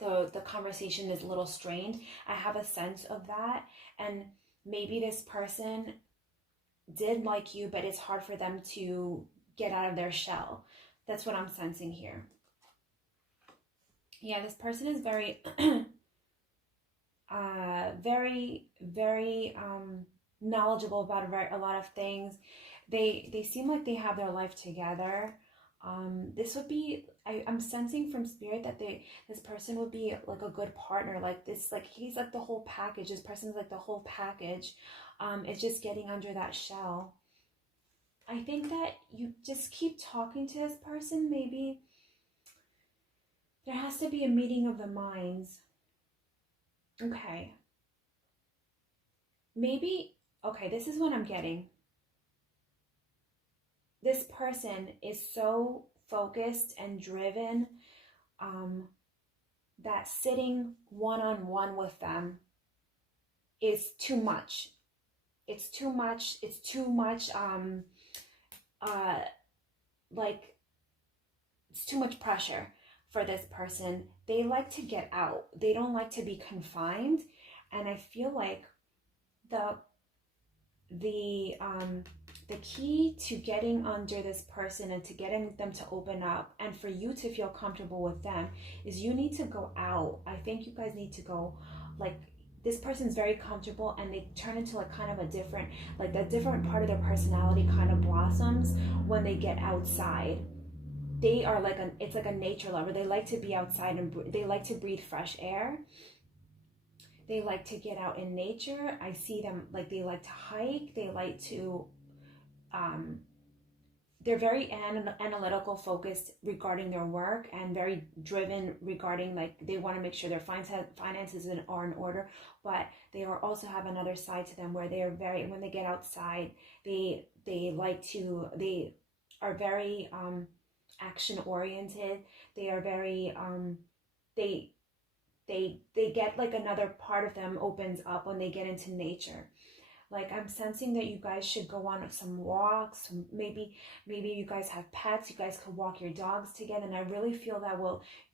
the conversation is a little strained. I have a sense of that, and maybe this person did like you, but it's hard for them to get out of their shell. That's what I'm sensing here. Yeah, this person is very very, very knowledgeable about a lot of things. They seem like they have their life together. This would be, I'm sensing from spirit that this person would be like a good partner, like this, like he's like the whole package. This person's like the whole package. It's just getting under that shell. I think that you just keep talking to this person. Maybe there has to be a meeting of the minds. Okay. Maybe, okay, this is what I'm getting. This person is so focused and driven, that sitting one-on-one with them is too much. It's too much. It's too much. Like, it's too much pressure for this person. They like to get out. They don't like to be confined. And I feel like the key to getting under this person and to getting them to open up and for you to feel comfortable with them is you need to go out. I think you guys need to go, like, this person's very comfortable and they turn into like kind of a different, like that different part of their personality kind of blossoms when they get outside. They are like it's like a nature lover. They like to be outside and they like to breathe fresh air. They like to get out in nature. I see them like they like to hike. They like to, they're very analytical focused regarding their work and very driven regarding, like, they want to make sure their finances are in order, but they also have another side to them where they are very, when they get outside, they are very action oriented. They are very they get like another part of them opens up when they get into nature. Like, I'm sensing that you guys should go on some walks. Maybe you guys have pets. You guys could walk your dogs together. And I really feel that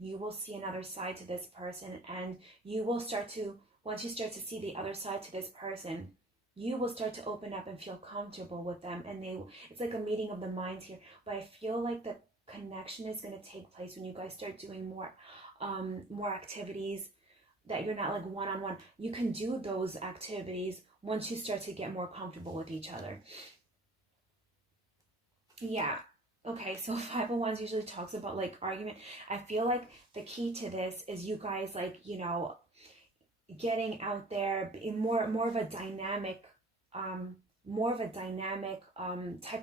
you will see another side to this person, and you will start to, once you start to see the other side to this person, you will start to open up and feel comfortable with them. And it's like a meeting of the minds here. But I feel like the connection is going to take place when you guys start doing more activities that you're not like one-on-one. You can do those activities once you start to get more comfortable with each other. Yeah. Okay, so 5 of Wands usually talks about like argument. I feel like the key to this is you guys, like, you know, getting out there, being more of a dynamic type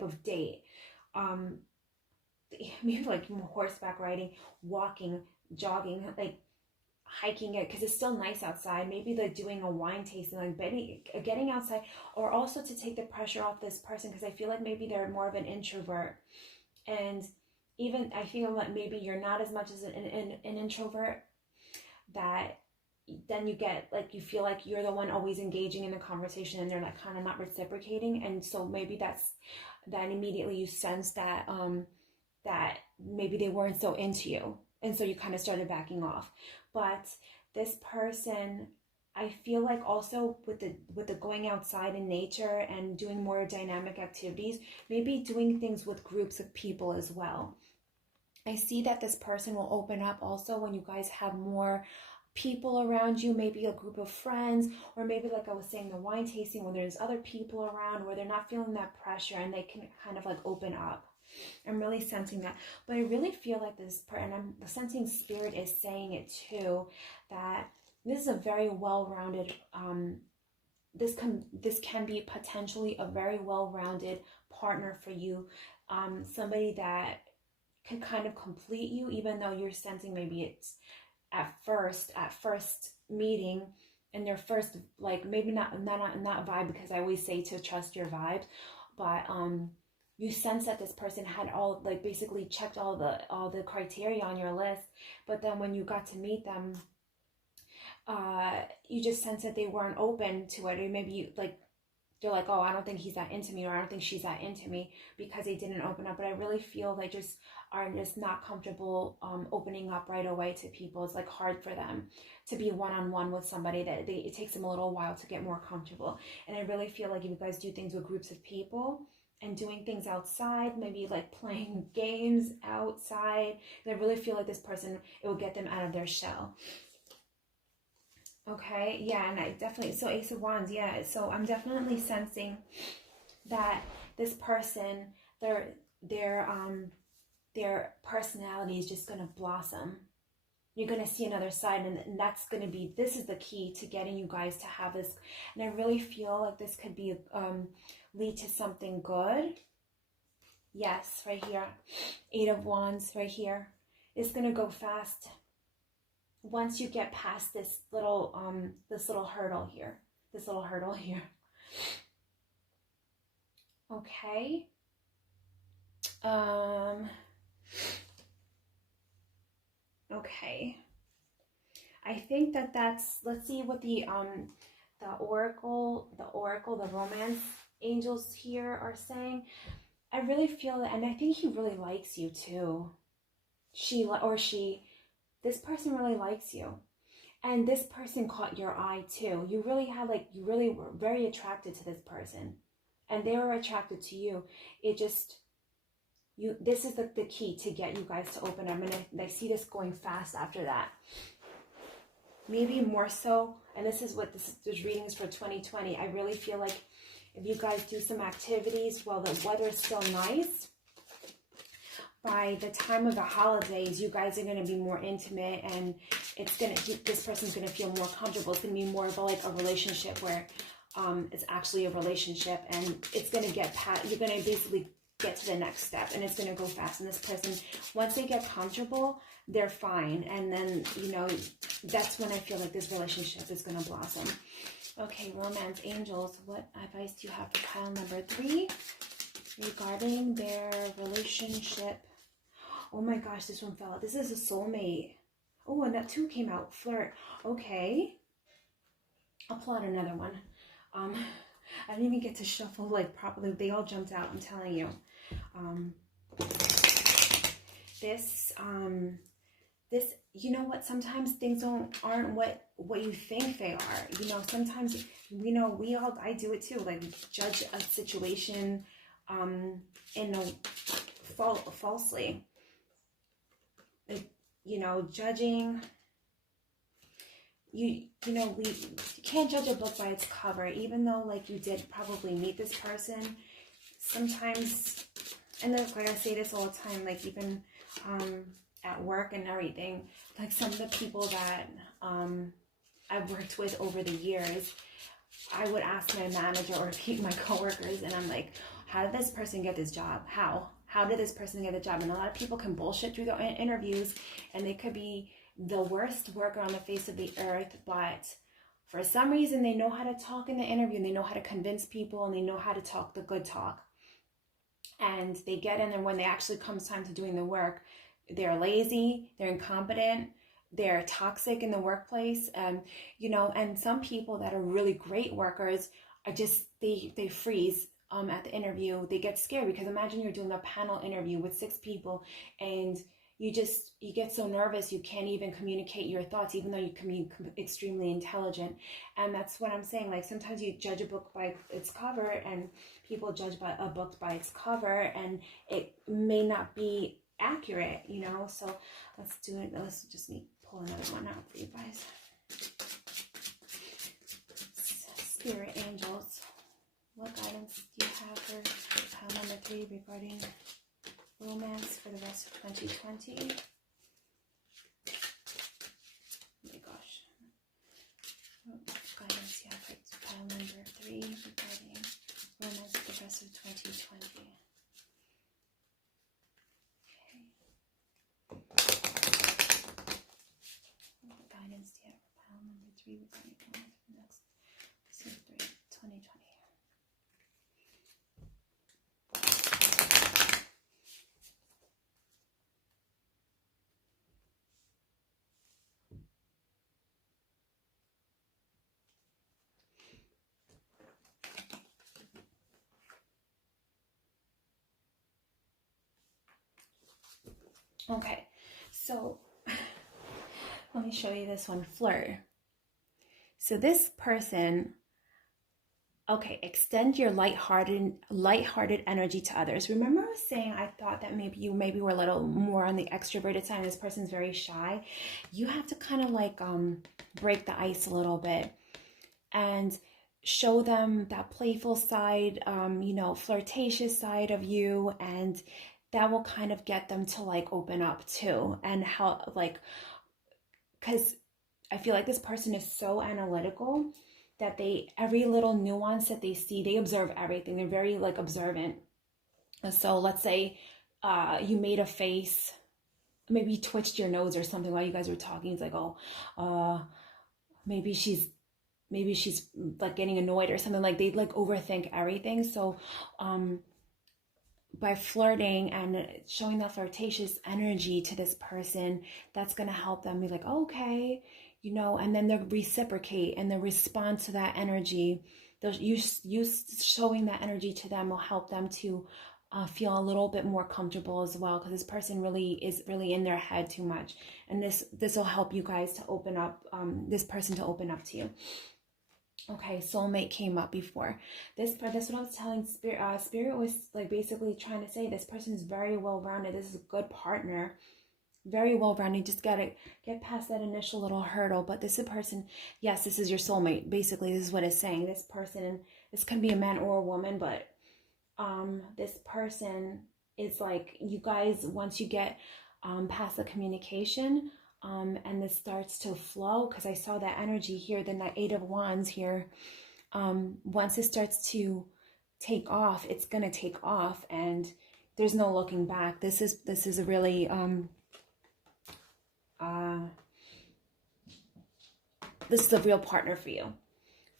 of date. Maybe like horseback riding, walking, jogging, like hiking it, because it's still nice outside. Maybe like doing a wine tasting, like getting outside, or also to take the pressure off this person, because I feel like maybe they're more of an introvert, and even I feel like maybe you're not as much as an introvert, that then you get like, you feel like you're the one always engaging in the conversation and they're like kind of not reciprocating, and so maybe that immediately you sense that that maybe they weren't so into you, and so you kind of started backing off. But this person, I feel like also with the going outside in nature and doing more dynamic activities, maybe doing things with groups of people as well. I see that this person will open up also when you guys have more people around you, maybe a group of friends, or maybe like I was saying, the wine tasting, when there's other people around where they're not feeling that pressure and they can kind of like open up. I'm really sensing that. But I really feel like this and I'm sensing spirit is saying it too, that this is a very well-rounded this can be potentially a very well-rounded partner for you, somebody that can kind of complete you, even though you're sensing maybe it's at first meeting and their first, like, maybe not vibe, because I always say to trust your vibes, but you sense that this person had all, like, basically checked all the criteria on your list, but then when you got to meet them, you just sense that they weren't open to it, or maybe they're like, oh, I don't think he's that into me, or I don't think she's that into me, because they didn't open up. But I really feel they just are just not comfortable opening up right away to people. It's like hard for them to be one-on-one with somebody, that it takes them a little while to get more comfortable. And I really feel like if you guys do things with groups of people and doing things outside, maybe like playing games outside, I really feel like this person, it will get them out of their shell. Okay, yeah, and I definitely, so Ace of Wands, yeah, so I'm definitely sensing that this person, their personality is just going to blossom. You're going to see another side, and that's going to be, this is the key to getting you guys to have this, and I really feel like this could be, lead to something good. Yes, right here, 8 of Wands right here. It's going to go fast. Once you get past this little hurdle here, okay. Okay. I think that's, let's see what the the romance angels here are saying, I really feel that, and I think he really likes you too. This person really likes you. And this person caught your eye too. You really were very attracted to this person. And they were attracted to you. This is the key to get you guys to open up. And I see this going fast after that. Maybe more so, and this is what this reading is for 2020. I really feel like if you guys do some activities while the weather's still nice, by the time of the holidays, you guys are going to be more intimate, and this person's going to feel more comfortable. It's going to be more of a relationship where it's actually a relationship, and it's going to you're going to basically get to the next step, and it's going to go fast. And this person, once they get comfortable, they're fine. And then, that's when I feel like this relationship is going to blossom. Okay, romance angels, what advice do you have for pile number 3 regarding their relationship? Oh my gosh, this one fell out. This is a soulmate. Oh, and that 2 came out. Flirt. Okay. I'll pull out another one. I didn't even get to shuffle properly. They all jumped out, I'm telling you. This, you know what? Sometimes things aren't what you think they are. Sometimes, I do it too. Judge a situation, falsely. Judging. We can't judge a book by its cover, even though you did probably meet this person. Sometimes, and I say this all the time, even at work and everything, some of the people that I've worked with over the years, I would ask my manager or my coworkers, and I'm like, how did this person get this job? How did this person get the job? And a lot of people can bullshit through the interviews, and they could be the worst worker on the face of the earth, but for some reason they know how to talk in the interview, and they know how to convince people, and they know how to talk the good talk. And they get in there, when they actually comes time to doing the work, they're lazy, they're incompetent, they're toxic in the workplace. And some people that are really great workers are just, they freeze at the interview. They get scared, because imagine you're doing a panel interview with 6 people, and you get so nervous you can't even communicate your thoughts, even though you can be extremely intelligent. And that's what I'm saying. Sometimes you judge a book by its cover, and people judge a book by its cover, and it may not be accurate, So let's do it. Let's just pull another one out for you guys. Spirit angels, what guidance do you have for pile number 3 regarding romance for the rest of 2020? Oh my gosh. What guidance do you have for pile number 3 regarding romance for the rest of 2020? Okay. What guidance do you have for pile number 3 regarding romance for the next 2020? Okay, so let me show you this one, flirt. So this person, okay, extend your lighthearted energy to others. Remember I was saying I thought that maybe you were a little more on the extroverted side. This person's very shy. You have to kind of break the ice a little bit and show them that playful side, flirtatious side of you, and that will kind of get them to open up too. And how, because I feel like this person is so analytical that every little nuance that they see, they observe everything. They're very observant. So let's say you made a face, maybe you twitched your nose or something while you guys were talking. It's maybe she's getting annoyed or something. They overthink everything. So by flirting and showing that flirtatious energy to this person, that's going to help them be okay, you know, and then they'll reciprocate and they'll respond to that energy. You showing that energy to them will help them to feel a little bit more comfortable as well, because this person really is in their head too much, and this will help you guys to open up, this person to open up to you. Okay, soulmate came up before. That's what I was telling Spirit. Spirit was like basically trying to say this person is very well-rounded. This is a good partner, very well-rounded. Just gotta get past that initial little hurdle. But this is a person, yes, this is your soulmate. Basically, this is what it's saying. This person, this can be a man or a woman, but this person is like, you guys, once you get past the communication, and this starts to flow, because I saw that energy here, the 8 of Wands here. Once it starts to take off, it's gonna take off, and there's no looking back. This is a really this is a real partner for you.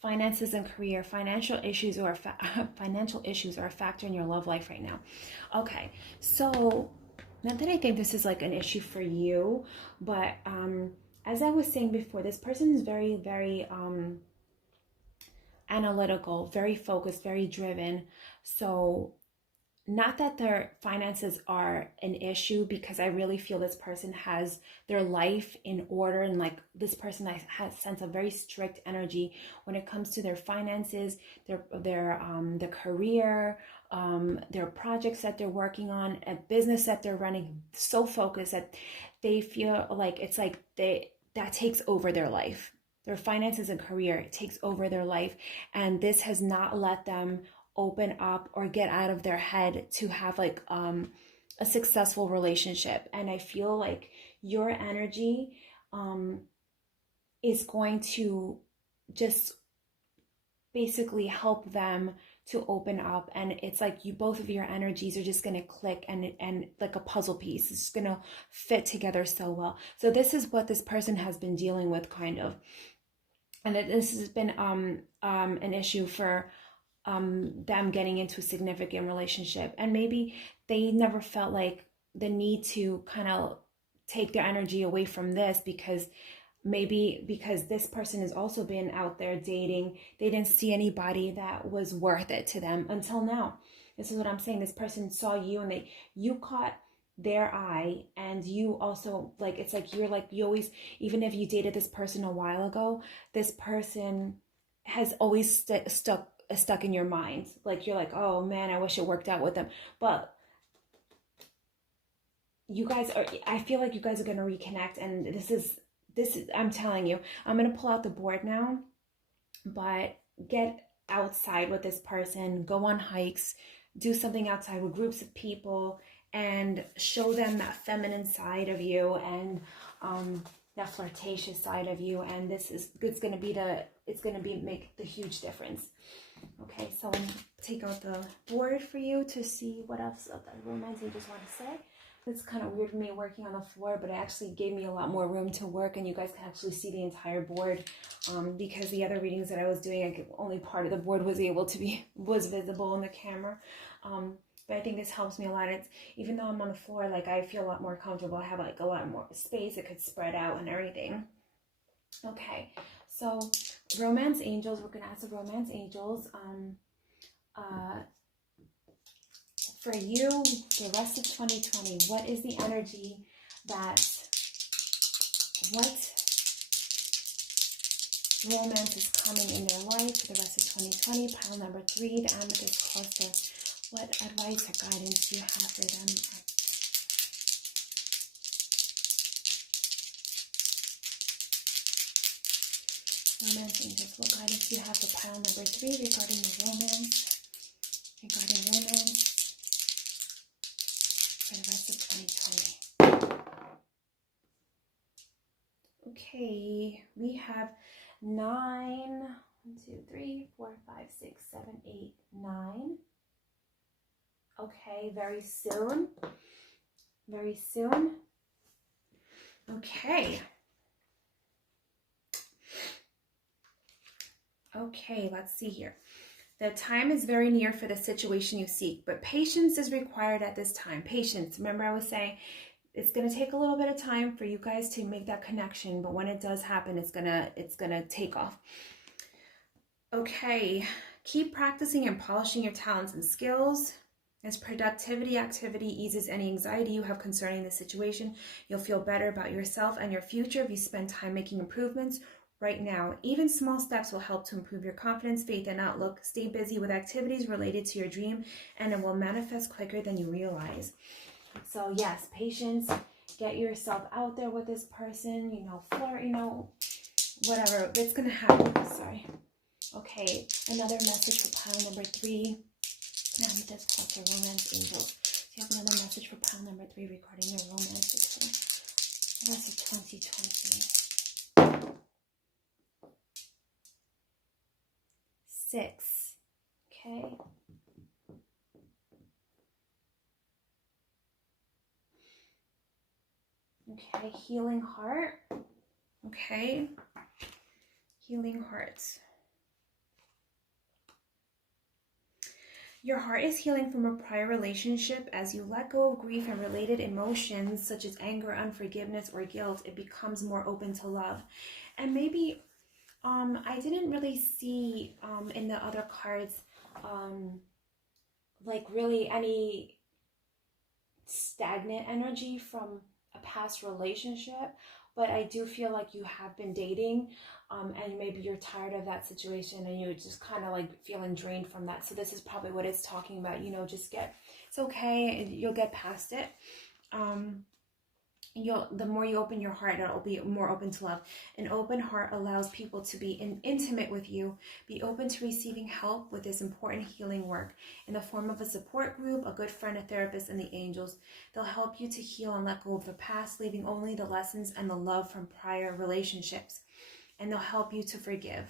Finances and career, financial issues are a factor in your love life right now. Okay, so not that I think this is like an issue for you, but as I was saying before, this person is very, very analytical, very focused, very driven. So not that their finances are an issue, because I really feel this person has their life in order, and like this person has sense of very strict energy when it comes to their finances, their career, their projects that they're working on, a business that they're running, so focused that they feel like it's like that takes over their life. Their finances and career takes over their life, and this has not let them open up or get out of their head to have like a successful relationship. And I feel like your energy is going to just basically help them to open up, and it's like both of your energies are just going to click, and like a puzzle piece, it's going to fit together so well. So this is what this person has been dealing with, kind of, and this has been an issue for them getting into a significant relationship, and maybe they never felt like the need to kind of take their energy away from this, because this person has also been out there dating. They didn't see anybody that was worth it to them until now. This is what I'm saying. This person saw you, and you caught their eye, and you also, like, it's like you always, even if you dated this person a while ago, this person has always stuck in your mind. Like, you're like, oh man, I wish it worked out with them. But you guys are, I feel like you guys are going to reconnect, and this is, I'm telling you, I'm going to pull out the board now, but get outside with this person, go on hikes, do something outside with groups of people, and show them that feminine side of you, and that flirtatious side of you. And it's going to make the huge difference. Okay, so I'm going to take out the board for you to see what else of the romance you just want to say. It's kind of weird for me working on the floor, but it actually gave me a lot more room to work, and you guys can actually see the entire board, because the other readings that I was doing, only part of the board was visible in the camera. But I think this helps me a lot. It's, even though I'm on the floor, like, I feel a lot more comfortable. I have like a lot more space. It could spread out and everything. Okay, so romance angels, we're gonna ask the romance angels for you the rest of 2020. What is the energy what romance is coming in their life for the rest of 2020? Pile number 3, the Amethyst cluster. What advice or guidance do you have for them? Romance angels, what guidance do you have for pile number 3 regarding the romance? For the rest of 2020. Okay, we have 9, 1, 2, 3, 4, 5, 6, 7, 8, 9. Okay, very soon. Very soon. Okay. Okay, let's see here. The time is very near for the situation you seek, but patience is required at this time. Patience. Remember I was saying it's gonna take a little bit of time for you guys to make that connection, but when it does happen, it's gonna take off. Okay, keep practicing and polishing your talents and skills. As productivity activity eases any anxiety you have concerning the situation, you'll feel better about yourself and your future if you spend time making improvements right now. Even small steps will help to improve your confidence, faith, and outlook. Stay busy with activities related to your dream, and it will manifest quicker than you realize. So yes, patience. Get yourself out there with this person, you know, flirt, you know, whatever. It's gonna happen. Sorry. Okay, another message for pile number 3. Amethyst Cluster Romance Angels. So you have another message for pile number 3 regarding your romantic for the rest of 2020. 6. Okay. Okay, healing heart. Okay. Healing hearts. Your heart is healing from a prior relationship. As you let go of grief and related emotions such as anger, unforgiveness, or guilt, it becomes more open to love. And maybe I didn't really see in the other cards like really any stagnant energy from a past relationship, but I do feel like you have been dating and maybe you're tired of that situation and you're just kind of like feeling drained from that. So this is probably what it's talking about, you know, just it's okay, you'll get past it. The more you open your heart, it'll be more open to love. An open heart allows people to be intimate with you. Be open to receiving help with this important healing work in the form of a support group, a good friend, a therapist, and the angels. They'll help you to heal and let go of the past, leaving only the lessons and the love from prior relationships. And they'll help you to forgive.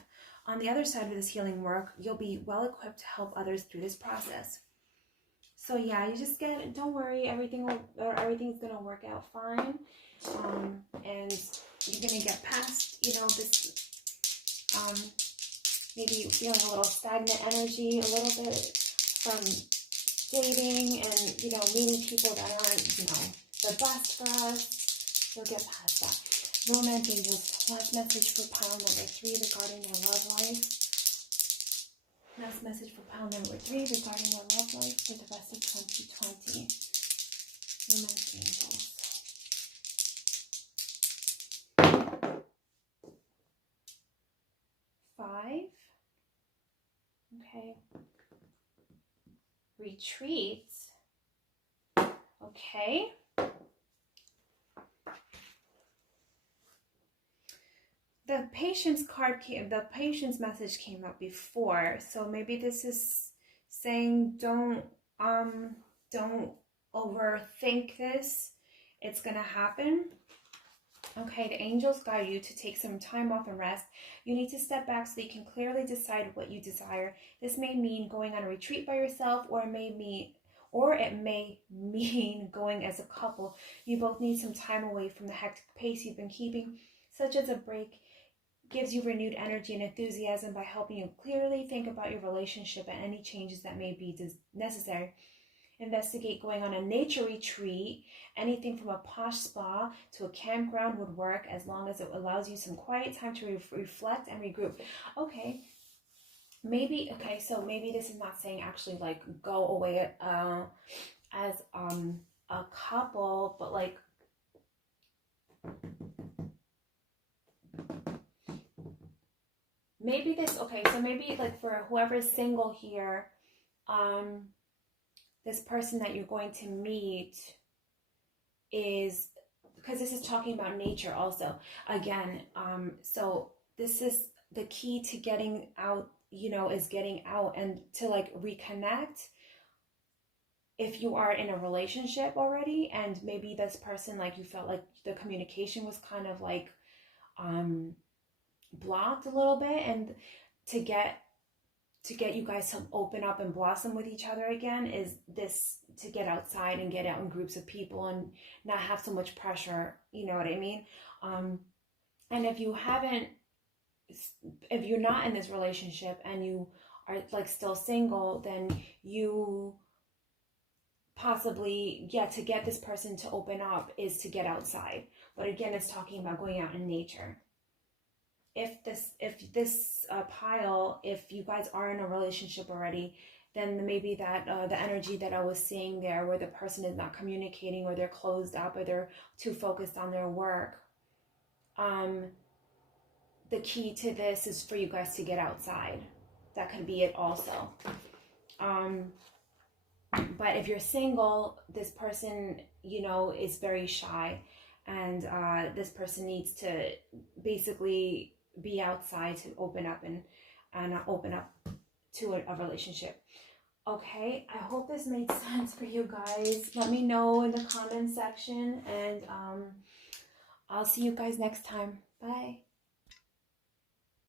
On the other side of this healing work, you'll be well equipped to help others through this process. So yeah, you just don't worry, everything's gonna work out fine, and you're gonna get past, you know, this, maybe feeling a little stagnant energy, a little bit from dating and, you know, meeting people that aren't, you know, the best for us. You'll get past that. Romance angels, last message for pile number 3 regarding your love life. Last message for pile number 3 regarding your love life for the rest of 2020. Romance angels. 5. Okay. Retreats. Okay. The patience card the patience message came up before, so maybe this is saying don't overthink this. It's gonna happen. Okay, the angels guide you to take some time off and rest. You need to step back so you can clearly decide what you desire. This may mean going on a retreat by yourself, or it may mean going as a couple. You both need some time away from the hectic pace you've been keeping, such as a break gives you renewed energy and enthusiasm by helping you clearly think about your relationship and any changes that may be necessary. Investigate going on a nature retreat. Anything from a posh spa to a campground would work, as long as it allows you some quiet time to reflect and regroup. Okay, so maybe this is not saying actually like go away as a couple, but like maybe this, okay, so maybe like for whoever's single here, this person that you're going to meet is, because this is talking about nature also, again, so this is the key to getting out, you know, is getting out and to like reconnect if you are in a relationship already, and maybe this person, like you felt like the communication was kind of like blocked a little bit, and to get you guys to open up and blossom with each other again is this, to get outside and get out in groups of people and not have so much pressure, you know what I mean? And if you're not in this relationship and you are like still single, then you possibly, yeah, to get this person to open up is to get outside. But again, it's talking about going out in nature. If this pile, if you guys are in a relationship already, then maybe that the energy that I was seeing there, where the person is not communicating, or they're closed up, or they're too focused on their work. The key to this is for you guys to get outside. That could be it also. But if you're single, this person, you know, is very shy, and this person needs to basically be outside to open up and open up to a relationship. Okay, I hope this made sense for you guys. Let me know in the comment section, and I'll see you guys next time. Bye.